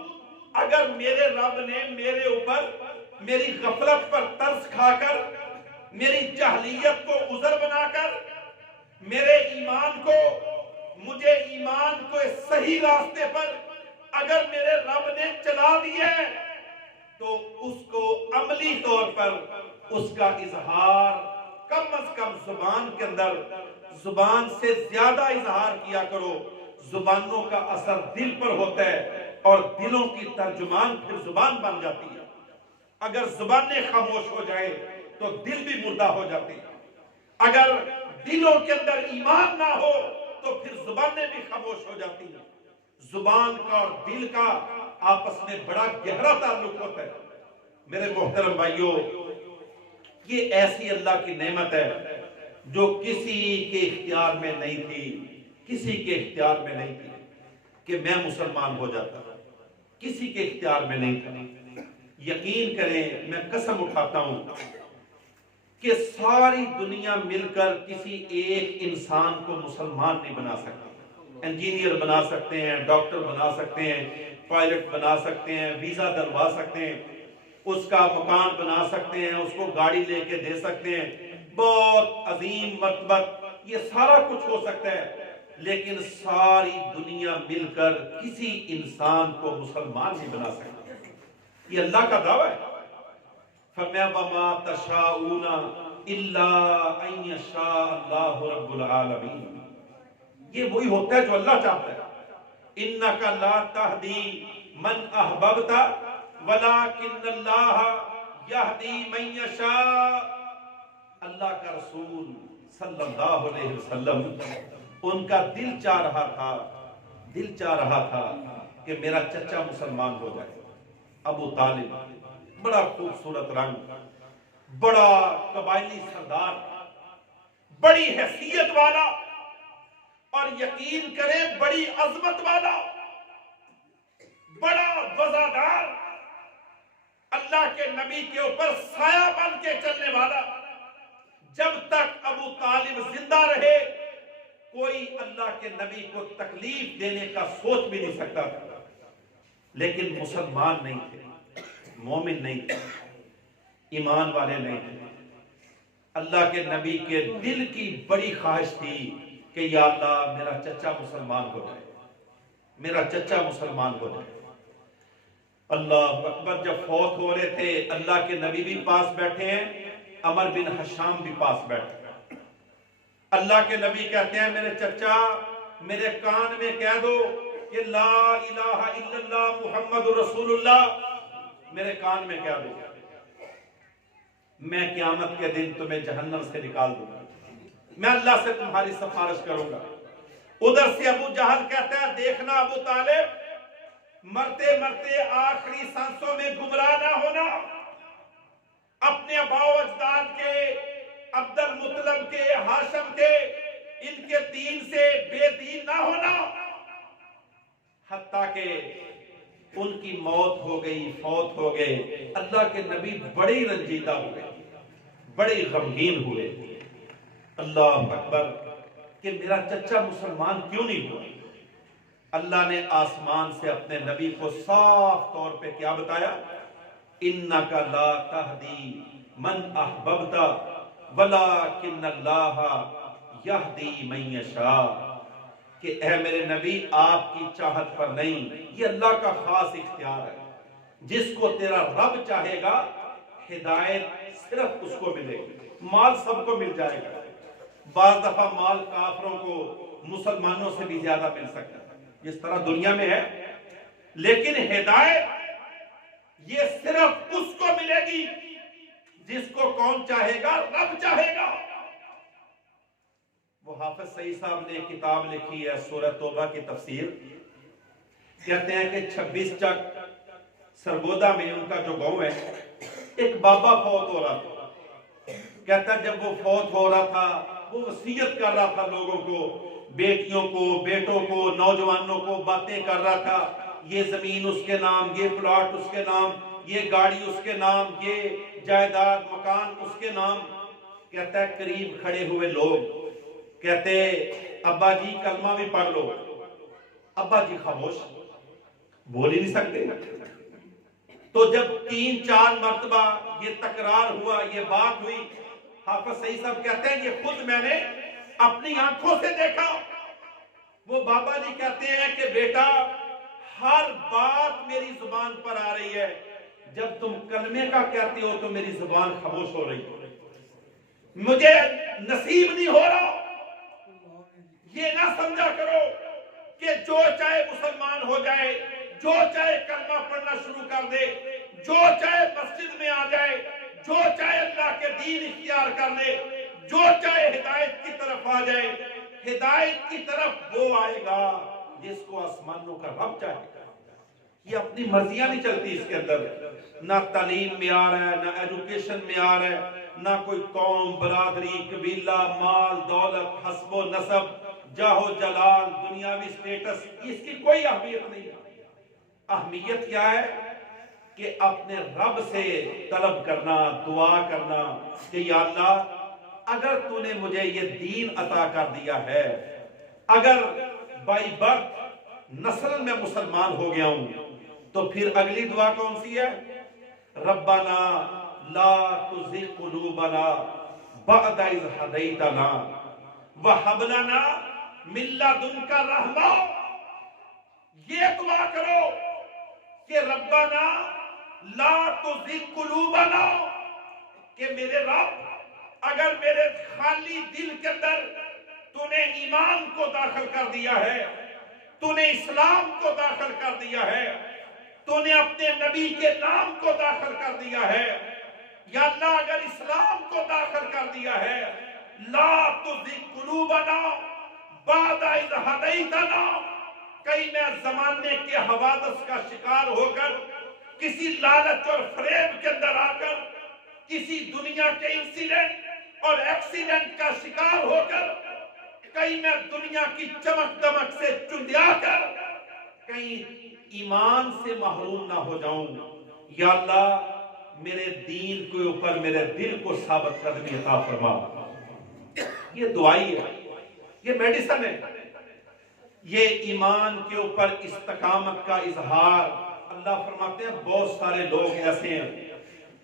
اگر میرے رب نے میرے اوپر میری غفلت پر ترس کھا کر، میری جہلیت کو عذر بنا کر، میرے ایمان کو، مجھے ایمان کو صحیح راستے پر اگر میرے رب نے چلا دیا ہے، تو اس کو عملی طور پر اس کا اظہار کم از کم زبان کے اندر، زبان سے زیادہ اظہار کیا کرو. زبانوں کا اثر دل پر ہوتا ہے اور دلوں کی ترجمان پھر زبان بن جاتی ہے. اگر زبانیں خاموش ہو جائے تو دل بھی مردہ ہو جاتے ہیں. اگر دلوں کے اندر ایمان نہ ہو تو پھر زبانیں بھی خاموش ہو جاتی ہیں. زبان کا اور دل کا آپس میں بڑا گہرا تعلق ہوتا ہے. میرے محترم بھائیوں، یہ ایسی اللہ کی نعمت ہے جو کسی کے اختیار میں نہیں تھی، کسی کے اختیار میں نہیں تھی کہ میں مسلمان ہو جاتا، کسی کے اختیار میں نہیں تھا. یقین کریں، میں قسم اٹھاتا ہوں کہ ساری دنیا مل کر کسی ایک انسان کو مسلمان نہیں بنا سکتی. انجینئر بنا سکتے ہیں، ڈاکٹر بنا سکتے ہیں، پائلٹ بنا سکتے ہیں، ویزا دلوا سکتے ہیں، اس کا مکان بنا سکتے ہیں، اس کو گاڑی لے کے دے سکتے ہیں، بہت عظیم مرتبت، یہ سارا کچھ ہو سکتا ہے. لیکن ساری دنیا مل کر کسی انسان کو مسلمان نہیں بنا سکتی. یہ اللہ کا دعویٰ ہے. فرمایا وَمَا تَشَاءُونَ إِلَّا أَن يَشَاءَ اللَّهُ رَبُّ الْعَالَمِينَ. یہ وہی ہوتا ہے جو اللہ چاہتا ہے. إِنَّكَ لَا تَهْدِي مَنْ أَحْبَبْتَ وَلَٰكِنَّ اللَّهَ يَهْدِي مَن يَشَاءُ۔ اللہ کا رسول صلی اللہ علیہ وسلم ان کا دل چاہ رہا تھا کہ میرا چچا مسلمان ہو جائے۔ ابو طالب بڑا خوبصورت رنگ، بڑا قبائلی سردار، بڑی حیثیت والا، اور یقین کریں بڑی عظمت والا، بڑا وفادار، اللہ کے نبی کے اوپر سایہ بن کے چلنے والا۔ جب تک ابو طالب زندہ رہے کوئی اللہ کے نبی کو تکلیف دینے کا سوچ بھی نہیں سکتا تھا، لیکن مسلمان نہیں تھے، مومن نہیں تھے، ایمان والے نہیں تھے۔ اللہ کے نبی کے دل کی بڑی خواہش تھی کہ یا اللہ میرا چچا مسلمان ہو جائے، میرا چچا مسلمان ہو جائے۔ اللہ اکبر، جب فوت ہو رہے تھے اللہ کے نبی بھی پاس بیٹھے ہیں، عمر بن حشام بھی پاس بیٹھے ہیں۔ اللہ کے نبی کہتے ہیں میرے چچا میرے کان میں کہہ دو کہ لا الہ الا اللہ محمد رسول اللہ، میرے کان میں کہہ دو، میں قیامت کے دن تمہیں جہنم سے نکال دوں گا، میں اللہ سے تمہاری سفارش کروں گا۔ ادھر سے ابو جہل کہتا ہے دیکھنا ابو طالب، مرتے مرتے آخری سانسوں میں گمراہ نہ ہونا، اپنے آباء و اجداد کے، عبد المطلب کے، ہاشم کے، ان کے دین سے بے دین نہ ہونا۔ حتیٰ کہ ان کی موت ہو گئی، فوت ہو گئے، اللہ کے نبی بڑے رنجیدہ ہوئے، بڑے غمگین ہوئے۔ اللہ اکبر، کہ میرا چچا مسلمان کیوں نہیں ہوا؟ اللہ نے آسمان سے اپنے نبی کو صاف طور پہ کیا بتایا؟ اِنَّكَ لَا تَهْدِي مَنْ أَحْبَبْتَ وَلَٰكِنَّ اللَّهَ يَهْدِي مَن يَشَاءُ، کہ اے میرے نبی آپ کی چاہت پر نہیں، یہ اللہ کا خاص اختیار ہے، جس کو تیرا رب چاہے گا ہدایت صرف اس کو ملے گی۔ مال سب کو مل جائے گا، بعض دفعہ مال کافروں کو مسلمانوں سے بھی زیادہ مل سکتا ہے جس طرح دنیا میں ہے، لیکن ہدایت یہ صرف اس کو ملے گی جس کو کون چاہے گا؟ رب چاہے گا۔ وہ حافظ سعید صاحب نے ایک کتاب لکھی ہے سورہ توبہ کی تفسیر، کہتے ہیں کہ 26 چک سرگودا میں ان کا جو گاؤں ہے، ایک بابا فوت ہو رہا تھا۔ کہتا ہے جب وہ فوت ہو رہا تھا وہ وصیت کر رہا تھا لوگوں کو، بیٹیوں کو، بیٹوں کو، نوجوانوں کو باتیں کر رہا تھا، یہ زمین اس کے نام، یہ پلاٹ اس کے نام، یہ گاڑی اس کے نام، یہ جائیداد مکان اس کے نام۔ کہتا ہے قریب کھڑے ہوئے لوگ کہتے ابا جی کلمہ بھی پڑھ لو، ابا جی خاموش، بول ہی نہیں سکتے۔ تو جب 3-4 مرتبہ یہ تکرار ہوا، یہ بات ہوئی، حافظ سعید صاحب کہتے ہیں یہ خود میں نے اپنی آنکھوں سے دیکھا۔ وہ بابا جی کہتے ہیں کہ بیٹا ہر بات میری زبان پر آ رہی ہے، جب تم کلمے کا کہتے ہو تو میری زبان خاموش ہو رہی ہے، مجھے نصیب نہیں ہو رہا۔ یہ نہ سمجھا کرو کہ جو چاہے مسلمان ہو جائے، جو چاہے کلمہ پڑھنا شروع کر دے، جو چاہے مسجد میں آ جائے، جو چاہے اللہ کے دین اختیار کر لے، جو چاہے ہدایت کی طرف آ جائے۔ ہدایت کی طرف وہ آئے گا جس کو آسمانوں کا رب چاہے گا۔ یہ اپنی مرضیاں نہیں چلتی اس کے اندر، نہ تعلیم میں آ رہا ہے، نہ ایجوکیشن میں آ رہا ہے، نہ کوئی قوم، برادری، قبیلہ، مال، دولت، حسب و نسب، جاہ و جلال، دنیاوی سٹیٹس، اس کی کوئی اہمیت نہیں ہے۔ اہمیت کیا ہے کہ اپنے رب سے طلب کرنا، دعا کرنا کہ یا اللہ اگر تو نے مجھے یہ دین عطا کر دیا ہے، اگر بائی برتھ نسل میں مسلمان ہو گیا ہوں، تو پھر اگلی دعا کون سی ہے؟ ربنا لا تزغ قلوبنا بعد اذ ہدیتنا وہب لنا من لدنک رحمہ۔ یہ دعا کرو کہ ربنا لا تزغ قلوبنا، کہ میرے رب اگر میرے خالی دل کے اندر تو نے ایمان کو داخل کر دیا ہے، تو نے اسلام کو داخل کر دیا ہے، تو نے اپنے نبی کے نام کو داخل کر دیا ہے، یا اللہ اگر اسلام کو داخل کر دیا ہے، لا تزغ قلوبنا بعد اذ ہدیتنا، کہیں میں زمانے کے حوادث کا شکار ہو کر، کسی لالچ اور فریب کے اندر آ کر، کسی دنیا کے انسیڈنٹ اور ایکسیڈنٹ کا شکار ہو کر، کہیں میں دنیا کی چمک دمک سے چندیا کر کہیں ایمان سے محروم نہ ہو جاؤں، یا اللہ میرے دین کے اوپر میرے دل کو ثابت قدمی عطا فرما۔ یہ دعائی ہے، یہ میڈیسن ہے، یہ ایمان کے اوپر استقامت کا اظہار۔ اللہ فرماتے ہیں بہت سارے لوگ ایسے ہیں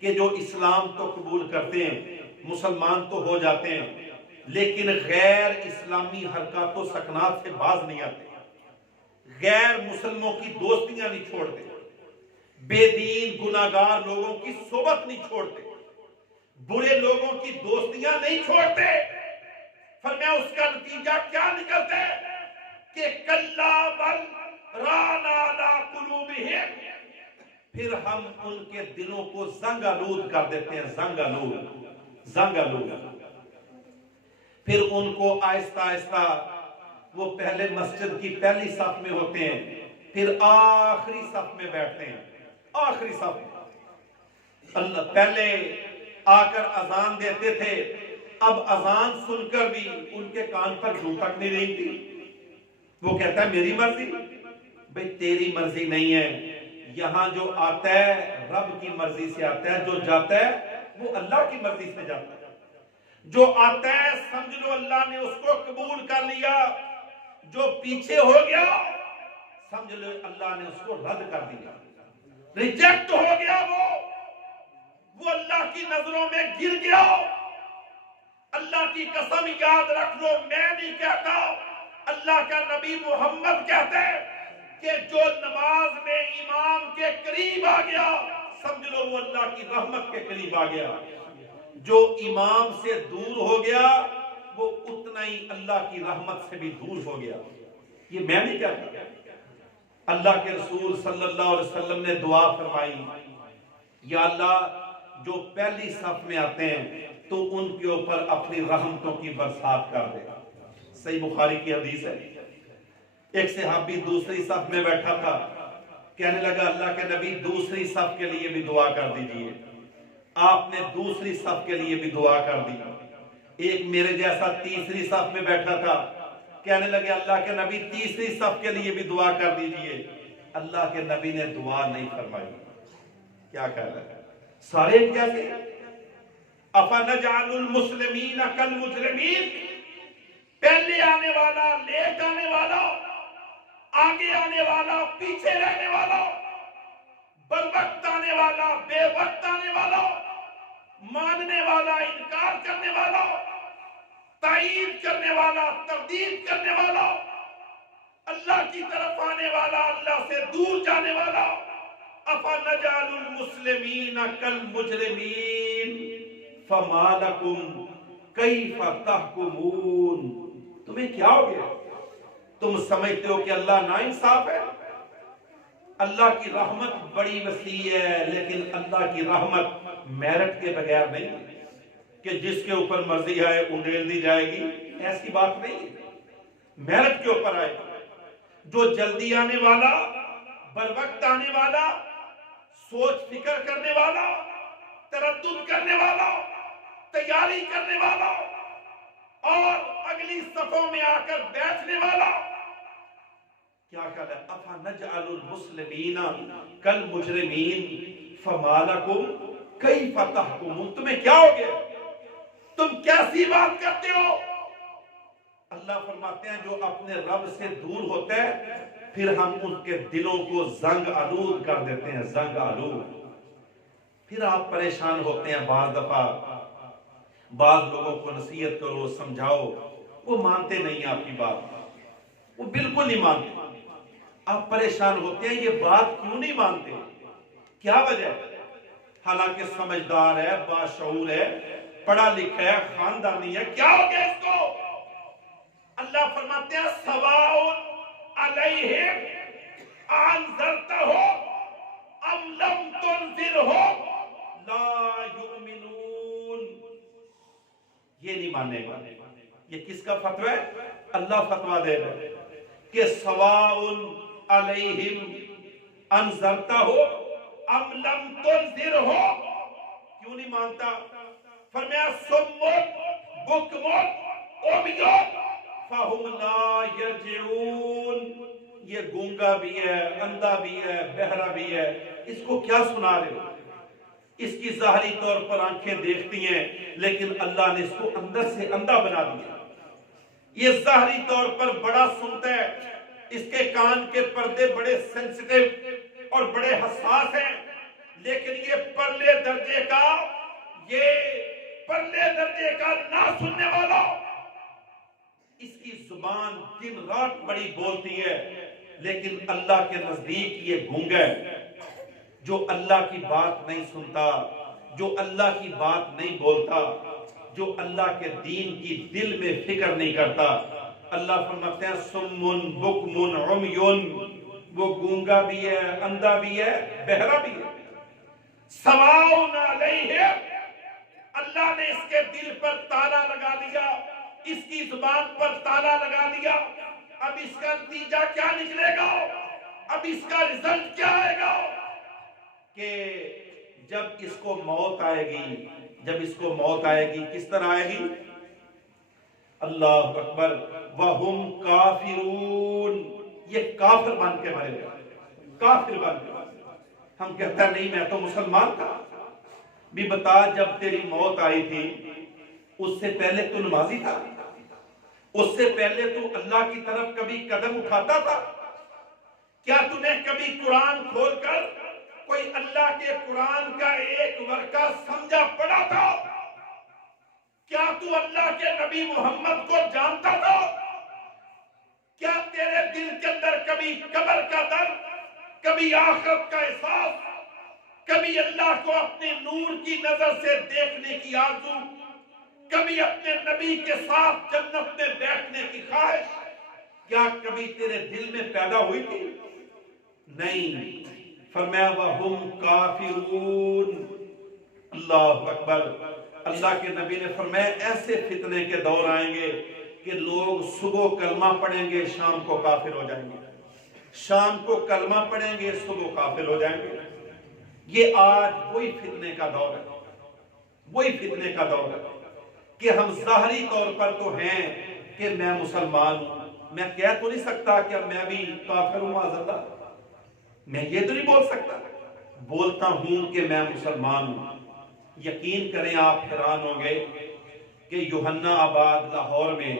کہ جو اسلام تو قبول کرتے ہیں، مسلمان تو ہو جاتے ہیں، لیکن غیر اسلامی حرکات و سکنات سے باز نہیں آتے، غیر مسلموں کی دوستیاں نہیں چھوڑتے، بے دین گناہگار لوگوں کی صحبت نہیں چھوڑتے، برے لوگوں کی دوستیاں نہیں چھوڑتے۔ فرمایا اس کا نتیجہ کیا نکلتا ہے کہ کلا بل ران علی قلوبہم، پھر ہم ان کے دلوں کو زنگ آلود کر دیتے ہیں، زنگ آلود، پھر ان کو آہستہ آہستہ، وہ پہلے مسجد کی پہلی صف میں ہوتے ہیں، پھر آخری صف میں بیٹھتے ہیں، آخری صف میں۔ اللہ پہلے آ کر اذان دیتے تھے، اب اذان سن کر بھی ان کے کان پر جوں تک نہیں رہی تھی۔ وہ کہتا ہے میری مرضی، بھئی تیری مرضی نہیں ہے، یہاں جو آتا ہے رب کی مرضی سے آتا ہے، جو جاتا ہے وہ اللہ کی مرضی سے جاتا ہے۔ جو آتا ہے سمجھ لو اللہ نے اس کو قبول کر لیا، جو پیچھے ہو گیا سمجھ لو اللہ نے اس کو رد کر دیا، ریجیکٹ ہو گیا، وہ اللہ کی نظروں میں گر گیا۔ اللہ کی قسم یاد رکھ لو، میں نہیں کہتا، اللہ کا نبی محمد کہتے ہیں کہ جو نماز میں امام کے قریب آ گیا سمجھ لو وہ اللہ کی رحمت کے قریب آ گیا، جو امام سے دور ہو گیا وہ اتنا ہی اللہ کی رحمت سے بھی دور ہو گیا۔ یہ میں نہیں کہتا، اللہ کے رسول صلی اللہ علیہ وسلم نے دعا فرمائی، یا اللہ جو پہلی صف میں آتے ہیں تو ان کے اوپر اپنی رحمتوں کی برسات کر دے۔ صحیح بخاری کی حدیث ہے، ایک صحابی دوسری صف میں بیٹھا تھا، کہنے لگا اللہ کے نبی دوسری صف کے لیے بھی دعا کر دیجئے۔ آپ نے دوسری صف کے لیے بھی دعا کر دی۔ ایک میرے جیسا تیسری صف میں بیٹھا تھا، کہنے لگے اللہ کے نبی تیسری صف کے لیے بھی دعا کر دیجئے۔ اللہ کے نبی نے دعا نہیں فرمائی۔ کیا کہہ رہا ہے؟ سارے ایک جیسے، افنجعل المسلمین کالمجرمین، پہلے آنے والا، لیٹ آنے والا، آگے آنے والا، پیچھے رہنے والا، بروقت آنے والا، بے وقت آنے والا، ماننے والا، انکار کرنے والا، تائید کرنے والا، تردید کرنے والا، اللہ کی طرف آنے والا، اللہ سے دور جانے والا۔ افنجعل المسلمین کالمجرمین فما لکم کیف تحکمون، تمہیں کیا ہو گیا؟ تم سمجھتے ہو کہ اللہ ناانصاف ہے؟ اللہ کی رحمت بڑی وسیع ہے، لیکن اللہ کی رحمت میرٹ کے بغیر نہیں کہ جس کے اوپر مرضی آئے انڈیل دی جائے گی، ایسی بات نہیں، میرٹ کے اوپر آئے۔ جو جلدی آنے والا، بروقت آنے والا، سوچ فکر کرنے والا، تردد کرنے والا، تیاری کرنے والا اور اگلی صفوں میں آ کر بیٹھنے والا، کیا کہا ہے؟ افنجعل المسلمین کالمجرمین فما لکم کیف تحکمون، تمہیں کیا ہو گیا؟ تم کیسی بات کرتے ہو؟ اللہ فرماتے ہیں جو اپنے رب سے دور ہوتا ہے پھر ہم ان کے دلوں کو زنگ آلود کر دیتے ہیں، زنگ آلود۔ پھر آپ پریشان ہوتے ہیں، بعض دفعہ بعض لوگوں کو نصیحت کرو، سمجھاؤ، وہ مانتے نہیں آپ کی بات، وہ بالکل نہیں مانتے، آپ پریشان ہوتے ہیں یہ بات کیوں نہیں مانتے، کیا وجہ ہے؟ حالانکہ سمجھدار ہے، باشعور ہے، پڑھا لکھا ہے، خاندانی ہے، کیا ہو گیا اس کو؟ اللہ فرماتے ہیں سواء علیہم انذرتہم ام لم تنذرہم لا یؤمنون. یہ نہیں مانے گا. یہ کس کا فتویٰ ہے؟ اللہ فتویٰ دے رہا ہے کہ سواء علیہم انذرتہم ام لم تنذرہم. کیوں نہیں مانتا؟ فرمایا صم بکم عمی فہم لا یرجعون. یہ گونگا بھی ہے، اندھا بھی ہے، بہرا بھی ہے، اس کو کیا سنا رہے ہو؟ اس کی ظاہری طور پر آنکھیں دیکھتی ہیں لیکن اللہ نے اس کو اندر سے اندھا بنا دیا. یہ ظاہری طور پر بڑا سنتا ہے، اس کے کان کے پردے بڑے سینسٹیو اور بڑے حساس ہیں، لیکن یہ پرلے درجے کا نہ سننے والا، اس کی زبان دن رات بڑی بولتی ہے لیکن اللہ کے نزدیک یہ گونگا ہے. جو اللہ کی بات نہیں سنتا، جو اللہ کی بات نہیں بولتا، جو اللہ کے دین کی دل میں فکر نہیں کرتا. اللہ فرماتے ہیں سمن بکمن عمیون. وہ گونگا بھی ہے، اندھا بھی ہے، بہرا بھی ہے. سواء علیہم، اللہ نے اس کے دل پر تالا لگا دیا، اس کی زبان پر تالا لگا دیا. اب اس کا نتیجہ کیا نکلے گا؟ اب اس کا رزلٹ کیا آئے گا؟ کہ جب اس کو موت آئے گی، کس طرح آئے گی؟ اللہ اکبر. وَهُمْ کافرون. یہ کافر بن کے مرے گا، کافر بن کے. ہم کہتا ہے نہیں میں تو مسلمان تھا. بھی بتا جب تیری موت آئی تھی اس سے پہلے تو نمازی تھا؟ اس سے پہلے تو اللہ کی طرف کبھی قدم اٹھاتا تھا؟ کیا تم نے کبھی قرآن کھول کر کوئی اللہ کے قرآن کا ایک ورقہ سمجھا پڑھا تھا؟ کیا تو اللہ کے نبی محمد کو جانتا تھا؟ کیا تیرے دل کے اندر کبھی قبر کا درد، کبھی آخرت کا احساس، کبھی اللہ کو اپنے نور کی نظر سے دیکھنے کی آرزو، کبھی اپنے نبی کے ساتھ جنت میں بیٹھنے کی خواہش، کیا کبھی تیرے دل میں پیدا ہوئی تھی؟ نہیں. فرمایا وَهُمْ کافرون. اللہ اکبر. اللہ کے نبی نے فرمایا ایسے فتنے کے دور آئیں گے کہ لوگ صبح کلمہ پڑھیں گے، شام کو کافر ہو جائیں گے، شام کو کلمہ پڑھیں گے، صبح کافر ہو جائیں گے. یہ آج وہی فتنے کا دور ہے، وہی فتنے کا دور ہے کہ ہم ظاہری طور پر تو ہیں کہ میں مسلمان ہوں. میں کہہ تو نہیں سکتا کہ میں بھی کافر ہوں معاذ اللہ. میں یہ تو نہیں بول سکتا. بولتا ہوں کہ میں مسلمان ہوں. یقین کریں آپ حیران ہوں گے کہ یوحنا آباد لاہور میں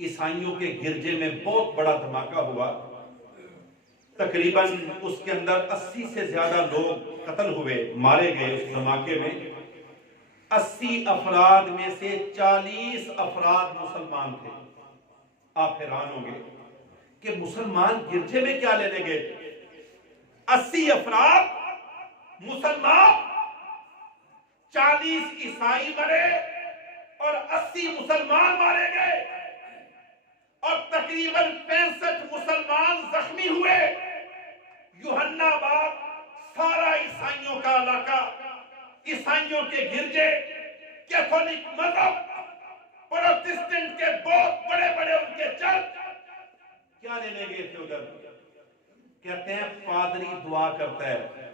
عیسائیوں کے گرجے میں بہت بڑا دھماکہ ہوا. تقریباً اس کے اندر 80 سے زیادہ لوگ قتل ہوئے، مارے گئے. اس دھماکے میں 80 افراد میں سے 40 افراد مسلمان تھے. آپ حیران ہوں گے کہ مسلمان گرجے میں کیا لینے گئے؟ 80 افراد مسلمان، 40 عیسائی مرے اور 80 مسلمان مارے گئے اور تقریباً 65 مسلمان زخمی ہوئے. یوحنا آباد سارا عیسائیوں کا علاقہ، عیسائیوں کے گرجے، کیتھولک مذہب، پروٹسٹنٹ کے بہت بڑے بڑے ان کے چرچ کیا لینے گئے تھے ادھر؟ کہتے ہیں پادری دعا کرتا ہے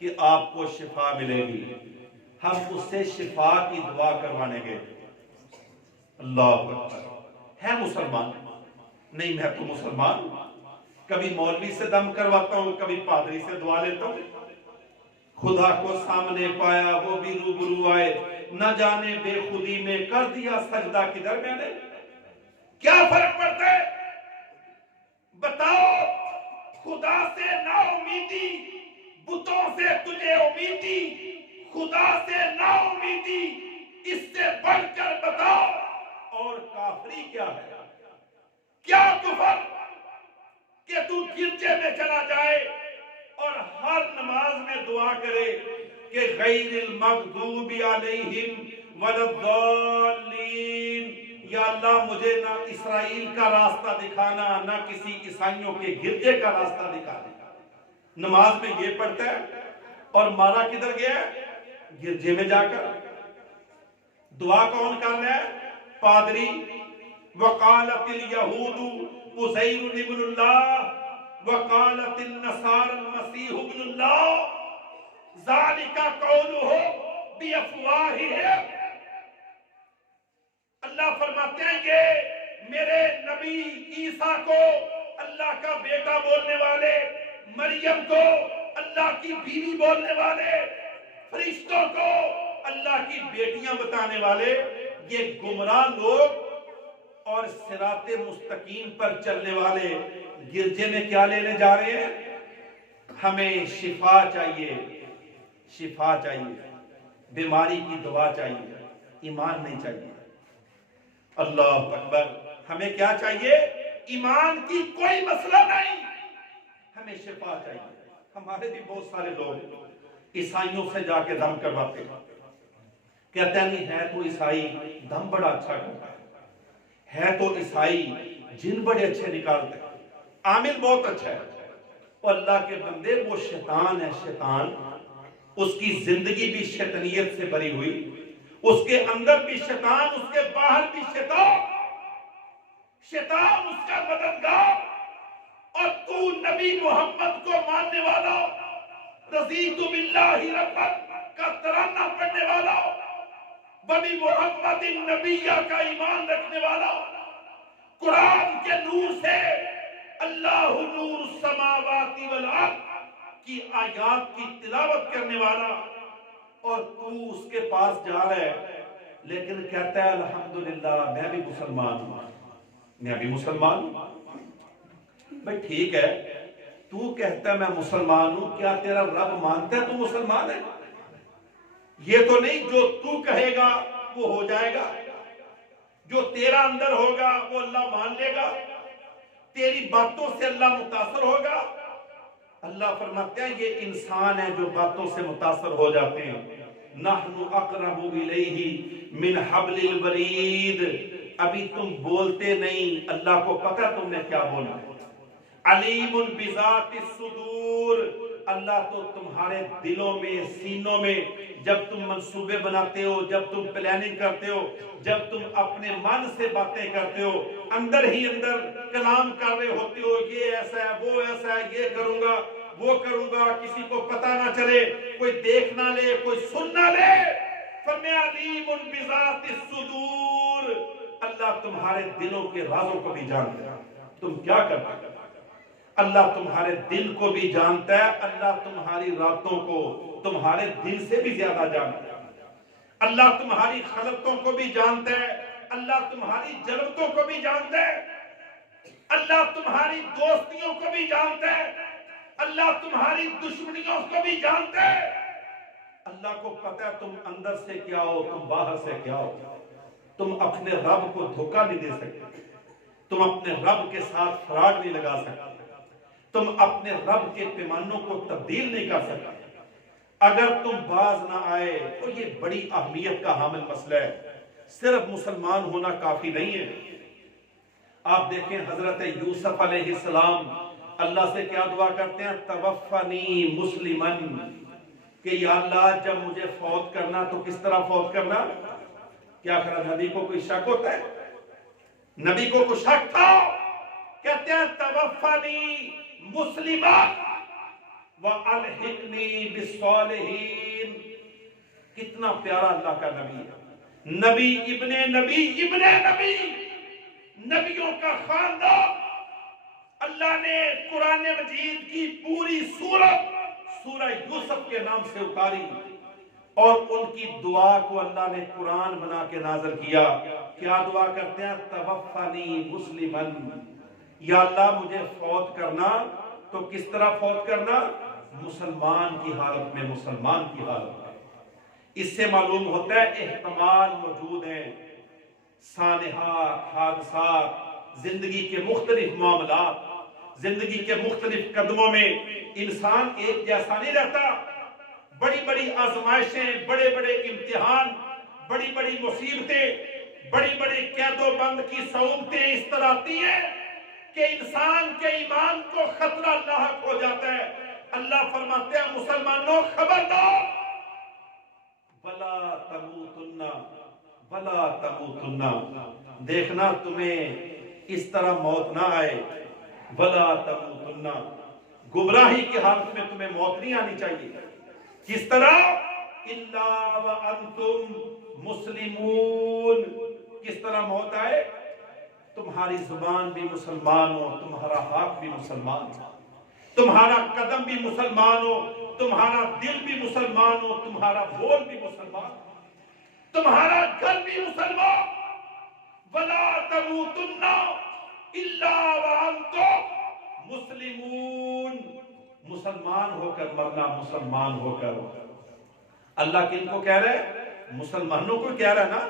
کہ آپ کو شفا ملے گی، ہم اس سے شفا کی دعا کروانے گئے. اللہ اکبر. ہے مسلمان؟ نہیں میں تو مسلمان ہوں. کبھی مولوی سے دم کرواتا ہوں، کبھی پادری سے دعا لیتا ہوں. خدا کو سامنے پایا وہ بھی روبرو آئے، نہ جانے بے خودی میں کر دیا سجدہ کدھر میں نے. کیا فرق پڑتا ہے؟ بتاؤ. خدا سے نا امیدی، بتوں سے تجھے امیدی، خدا سے نا امیدی، اس سے بڑھ کر بتاؤ اور کافری کیا ہے؟ کیا کفر کہ تو گرجے میں چلا جائے اور ہر نماز میں دعا کرے کہ غیر المغضوب علیہم ولا الضالین. یا اللہ مجھے نہ اسرائیل کا راستہ دکھانا، نہ کسی عیسائیوں کے گرجے کا راستہ دکھانا. نماز میں یہ پڑھتا ہے اور مارا کدھر گیا ہے؟ گرجے میں جا کر۔ دعا کون کر رہا ہے؟ پادری۔ وقالت الیہود عزیر ابن اللہ وقالت النصارى المسیح ابن اللہ ذالک قولہ بافواہہم۔ اللہ فرماتے ہیں یہ میرے نبی عیسیٰ کو اللہ کا بیٹا بولنے والے، مریم کو اللہ کی بیوی بولنے والے، فرشتوں کو اللہ کی بیٹیاں بتانے والے، یہ گمراہ لوگ اور صراط مستقیم پر چلنے والے گرجے میں کیا لینے جا رہے ہیں؟ ہمیں شفا چاہیے، شفا چاہیے، بیماری کی دوا چاہیے، ایمان نہیں چاہیے۔ اللہ اکبر۔ ہمیں کیا چاہیے؟ ایمان کی کوئی مسئلہ نہیں، ہمیں شفا چاہیے۔ ہمارے بھی بہت سارے لوگ عیسائیوں سے جا کے دم کرواتے ہیں، کہتے ہیں نہیں ہے تو عیسائی دم بڑا اچھا کرتا ہے تو عیسائی جن بڑے اچھے نکالتے ہیں، عامل بہت اچھا ہے۔ اور اللہ کے بندے وہ شیطان ہے، شیطان، اس کی زندگی بھی شیطانیت سے بری ہوئی، اس کے اندر بھی شیطان، اس کے باہر بھی شیطان، شیطان اس کا مددگار، اور تو نبی محمد کو ماننے والا، رضیت باللہ ربا کا ترانہ پڑھنے والا، بنی محمد نبیہ کا ایمان رکھنے والا، قرآن کے نور سے اللہ نور السماوات والارض کی آیات کی تلاوت کرنے والا، اور تو اس کے پاس جا رہا ہے لیکن کہتا ہے الحمدللہ میں بھی مسلمان ہوں، میں بھی مسلمان ہوں۔ بھئی ٹھیک ہے، تو کہتا ہے میں مسلمان ہوں، کیا تیرا رب مانتا ہے تو مسلمان ہے؟ یہ تو نہیں جو تو کہے گا وہ ہو جائے گا، جو تیرا اندر ہوگا وہ اللہ مان لے گا، تیری باتوں سے اللہ متاثر ہوگا۔ اللہ فرماتے ہیں یہ انسان ہے جو باتوں سے متاثر ہو جاتے ہیں۔ نحن اقرب الیہ من حبل الورید، ابھی تم بولتے نہیں، اللہ کو پتہ تم نے کیا بولا۔ علیم بذات الصدور، اللہ تو تمہارے دلوں میں، سینوں میں، جب تم منصوبے بناتے ہو، جب تم پلاننگ کرتے ہو، جب تم اپنے من سے باتیں کرتے ہو، اندر ہی اندر کلام کر رہے ہوتے ہو، یہ ایسا ہے، وہ ایسا ہے، یہ کروں گا، وہ کروں گا، کسی کو پتہ نہ چلے، کوئی دیکھ نہ لے، کوئی سن نہ لے۔ فرمایا علیم بذات الصدور، اللہ تمہارے دلوں کے رازوں کو بھی جانتا ہے، تم کیا کرتے ہو۔ اللہ تمہارے دل کو بھی جانتا ہے، اللہ تمہاری راتوں کو تمہارے دل سے بھی زیادہ جانتا ہے، اللہ تمہاری خلقتوں کو بھی جانتا ہے، اللہ تمہاری جلوتوں کو بھی جانتا ہے، اللہ تمہاری دوستیوں کو بھی جانتا ہے، اللہ تمہاری دشمنیوں کو بھی جانتا ہے۔ اللہ کو پتہ ہے تم اندر سے کیا ہو، تم باہر سے کیا ہو۔ تم اپنے رب کو دھوکہ نہیں دے سکتے، تم اپنے رب کے ساتھ فراڈ نہیں لگا سکتے، تم اپنے رب کے پیمانوں کو تبدیل نہیں کر سکتے۔ اگر تم باز نہ آئے تو یہ بڑی اہمیت کا حامل مسئلہ ہے، صرف مسلمان ہونا کافی نہیں ہے۔ آپ دیکھیں حضرت یوسف علیہ السلام اللہ سے کیا دعا کرتے ہیں؟ توفنی مسلمن، کہ یا اللہ جب مجھے فوت کرنا تو کس طرح فوت کرنا؟ کیا خیال نبی کو کوئی شک ہوتا ہے؟ نبی کو کوئی شک تھا؟ کہتے ہیں توفنی مسلمان وَأَلْحِقْنِي بِالصَّالِحِينَ۔ کتنا پیارا اللہ کا نبی ہے، نبی ابن نبی ابن نبی، نبیوں کا خاندان۔ اللہ نے قرآن مجید کی پوری سورت سورہ یوسف کے نام سے اتاری، اور ان کی دعا کو اللہ نے قرآن بنا کے نازل کیا۔ کیا دعا کرتے ہیں؟ توفنی مسلمن، یا اللہ مجھے فوت کرنا تو کس طرح فوت کرنا؟ مسلمان کی حالت میں، مسلمان کی حالت میں۔ اس سے معلوم ہوتا ہے احتمال موجود ہیں، سانحات، حادثات، زندگی کے مختلف معاملات، زندگی کے مختلف قدموں میں انسان ایک جیسا نہیں رہتا۔ بڑی بڑی آزمائشیں، بڑے بڑے امتحان، بڑی بڑی مصیبتیں، بڑی بڑی قید و بند کی صعوبتیں اس طرح آتی ہیں کہ انسان کے ایمان کو خطرہ لاحق ہو جاتا ہے، اللہ فرماتے ہیں مسلمانوں خبردار، وَلَا تَمُوتُنَّ وَلَا تَمُوتُنَّ، دیکھنا تمہیں اس طرح موت نہ آئے، وَلَا تَمُوتُنَّ، گمراہی کی حالت میں تمہیں موت نہیں آنی چاہیے. کس طرح؟ إِلَّا وَأَنْتُمْ مُسْلِمُونَ، کس طرح موت آئے؟ تمہاری زبان بھی مسلمان ہو، تمہارا ہاتھ بھی مسلمان ہو، تمہارا قدم بھی مسلمان ہو، تمہارا دل بھی مسلمان ہو، تمہارا بول بھی مسلمان ہو، تمہارا گھر بھی مسلمان. وَلَا تَمُوتُنَّ إِلَّا وَأَنْتُمْ مُسْلِمُونَ، مسلمان ہو کر مرنا، مسلمان ہو کر. اللہ کن کو کہہ رہے ہیں؟ مسلمانوں کو کہہ رہا ہے نا.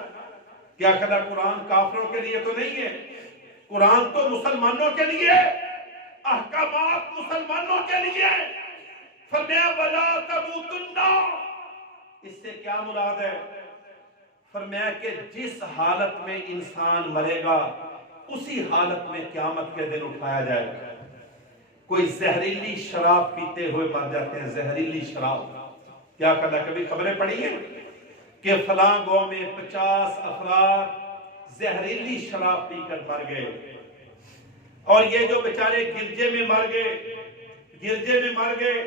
کیا کہا قرآن کافروں کے لیے تو نہیں ہے، قرآن تو مسلمانوں کے لیے، احکامات مسلمانوں کے لیے. فرمایا وَلَا تَمُوتُنَّ، اس سے کیا مراد ہے؟ فرمایا کہ جس حالت میں انسان مرے گا اسی حالت میں قیامت کے دن اٹھایا جائے گا. کوئی زہریلی شراب پیتے ہوئے مر جاتے ہیں، زہریلی شراب. کیا کہا، کبھی خبریں پڑھی ہیں کہ فلاں گاؤں میں 50 افراد زہریلی شراب پی کر مر گئے، اور یہ جو بیچارے گرجے میں مر گئے،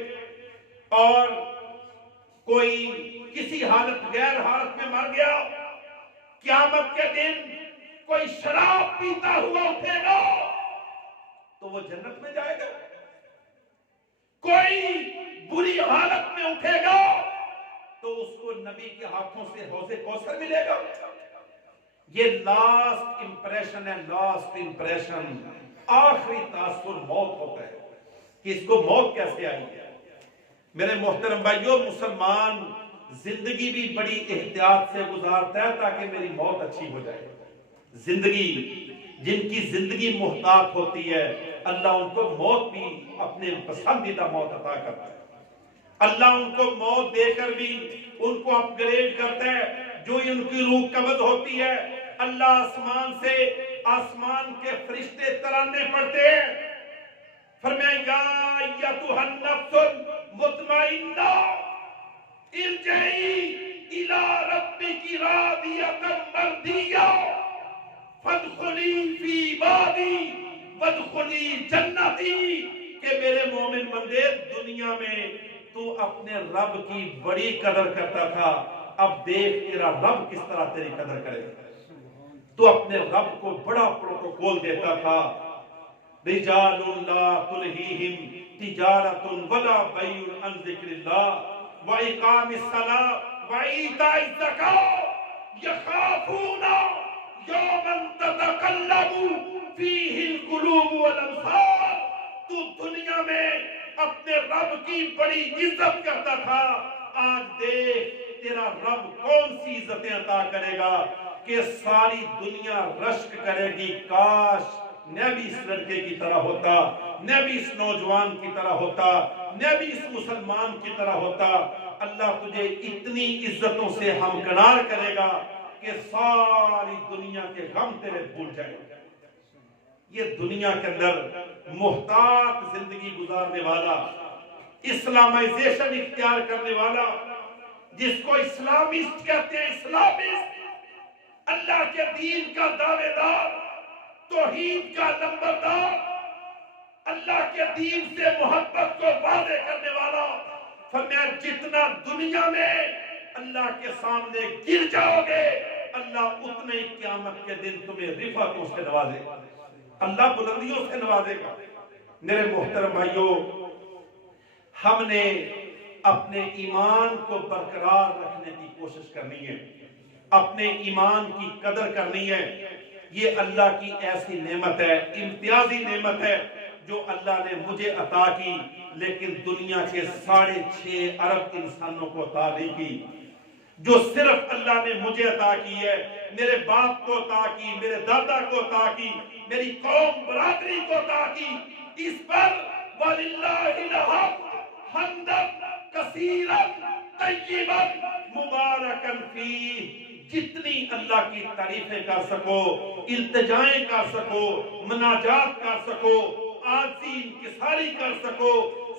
اور کوئی کسی حالت غیر حالت میں مر گیا. قیامت کے دن کوئی شراب پیتا ہوا اٹھے گا تو وہ جنت میں جائے گا، کوئی بری حالت میں اٹھے گا تو اس کو نبی کے ہاتھوں سے حوض کوثر ملے گا. یہ لاسٹ امپریشن ہے، لاسٹ امپریشن، آخری تاثر موت ہوتا ہے کہ اس کو موت کیسے آئی ہے. میرے محترم بھائیو، مسلمان زندگی بھی بڑی احتیاط سے گزارتا ہے تاکہ میری موت اچھی ہو جائے. زندگی، جن کی زندگی محتاط ہوتی ہے اللہ ان کو موت بھی اپنے پسندیدہ موت عطا کرتا ہے. اللہ ان کو موت دے کر بھی ان کو اپ گریڈ کرتا ہے. جو ان کی روح قبض ہوتی ہے اللہ آسمان سے، آسمان کے فرشتے ترانے پڑھتے ہیں. فرمایا یا ایتھا النفس المطمئنہ ارجعی الی ربک راضیۃ مرضیہ فادخلی فی عبادی وادخلی جنتی. کہ میرے مومن بندے، دنیا میں تو اپنے رب کی بڑی قدر کرتا تھا، اب دیکھ تیرا رب کس طرح تیری قدر کرے. تو اپنے رب کو بڑا پروٹوکول دیتا تھا. رجال لا تلہیہم تجارت ولا بیع عن ذکر اللہ واقام الصلاۃ وایتاء الزکاۃ یخافون یوما تتقلب فیہ القلوب والابصار. تو دنیا میں اپنے رب کی بڑی عزت کرتا تھا، آج دیکھ تیرا رب کون سی عزتیں عطا کرے گا کہ ساری دنیا رشک کرے گی، کاش میں بھی اس لڑکے کی طرح ہوتا، میں بھی اس نوجوان کی طرح ہوتا، میں بھی اس مسلمان کی طرح ہوتا. اللہ تجھے اتنی عزتوں سے ہمکنار کرے گا کہ ساری دنیا کے غم تیرے بھول جائے گا. یہ دنیا کے اندر محتاط زندگی گزارنے والا، اسلامائزیشن اختیار کرنے والا، جس کو اسلامسٹ کہتے ہیں، اسلامسٹ، اللہ کے دین کا دعوے دار، توحید کا نمبردار، اللہ کے دین سے محبت کو واضح کرنے والا. فرمایا جتنا دنیا میں اللہ کے سامنے گر جاؤ گے اللہ اتنے ہی قیامت کے دن تمہیں رفعتوں سے نوازے گا، اللہ بلندیوں سے نوازے گا. میرے محترم بھائیوں، ہم نے اپنے ایمان کو برقرار رکھنے کی کوشش کرنی ہے، اپنے ایمان کی قدر کرنی ہے. یہ اللہ کی ایسی نعمت ہے، امتیازی نعمت ہے جو اللہ نے مجھے عطا کی، لیکن دنیا کے 6.5 ارب انسانوں کو عطا نہیں کی. جو صرف اللہ نے مجھے عطا کی ہے، میرے باپ کو عطا کی، میرے دادا کو عطا کی، میری قوم برادری کو عطا کی. اس پر وَلِلَّهِ الْحَمْدُ حَمْدًا كَثِيرًا طَيِّبًا مُبَارَكًا فِيهِ. جتنی اللہ کی تعریفیں کر سکو، التجائیں کر سکو، مناجات کر سکو، عاجزی انکساری کر سکو،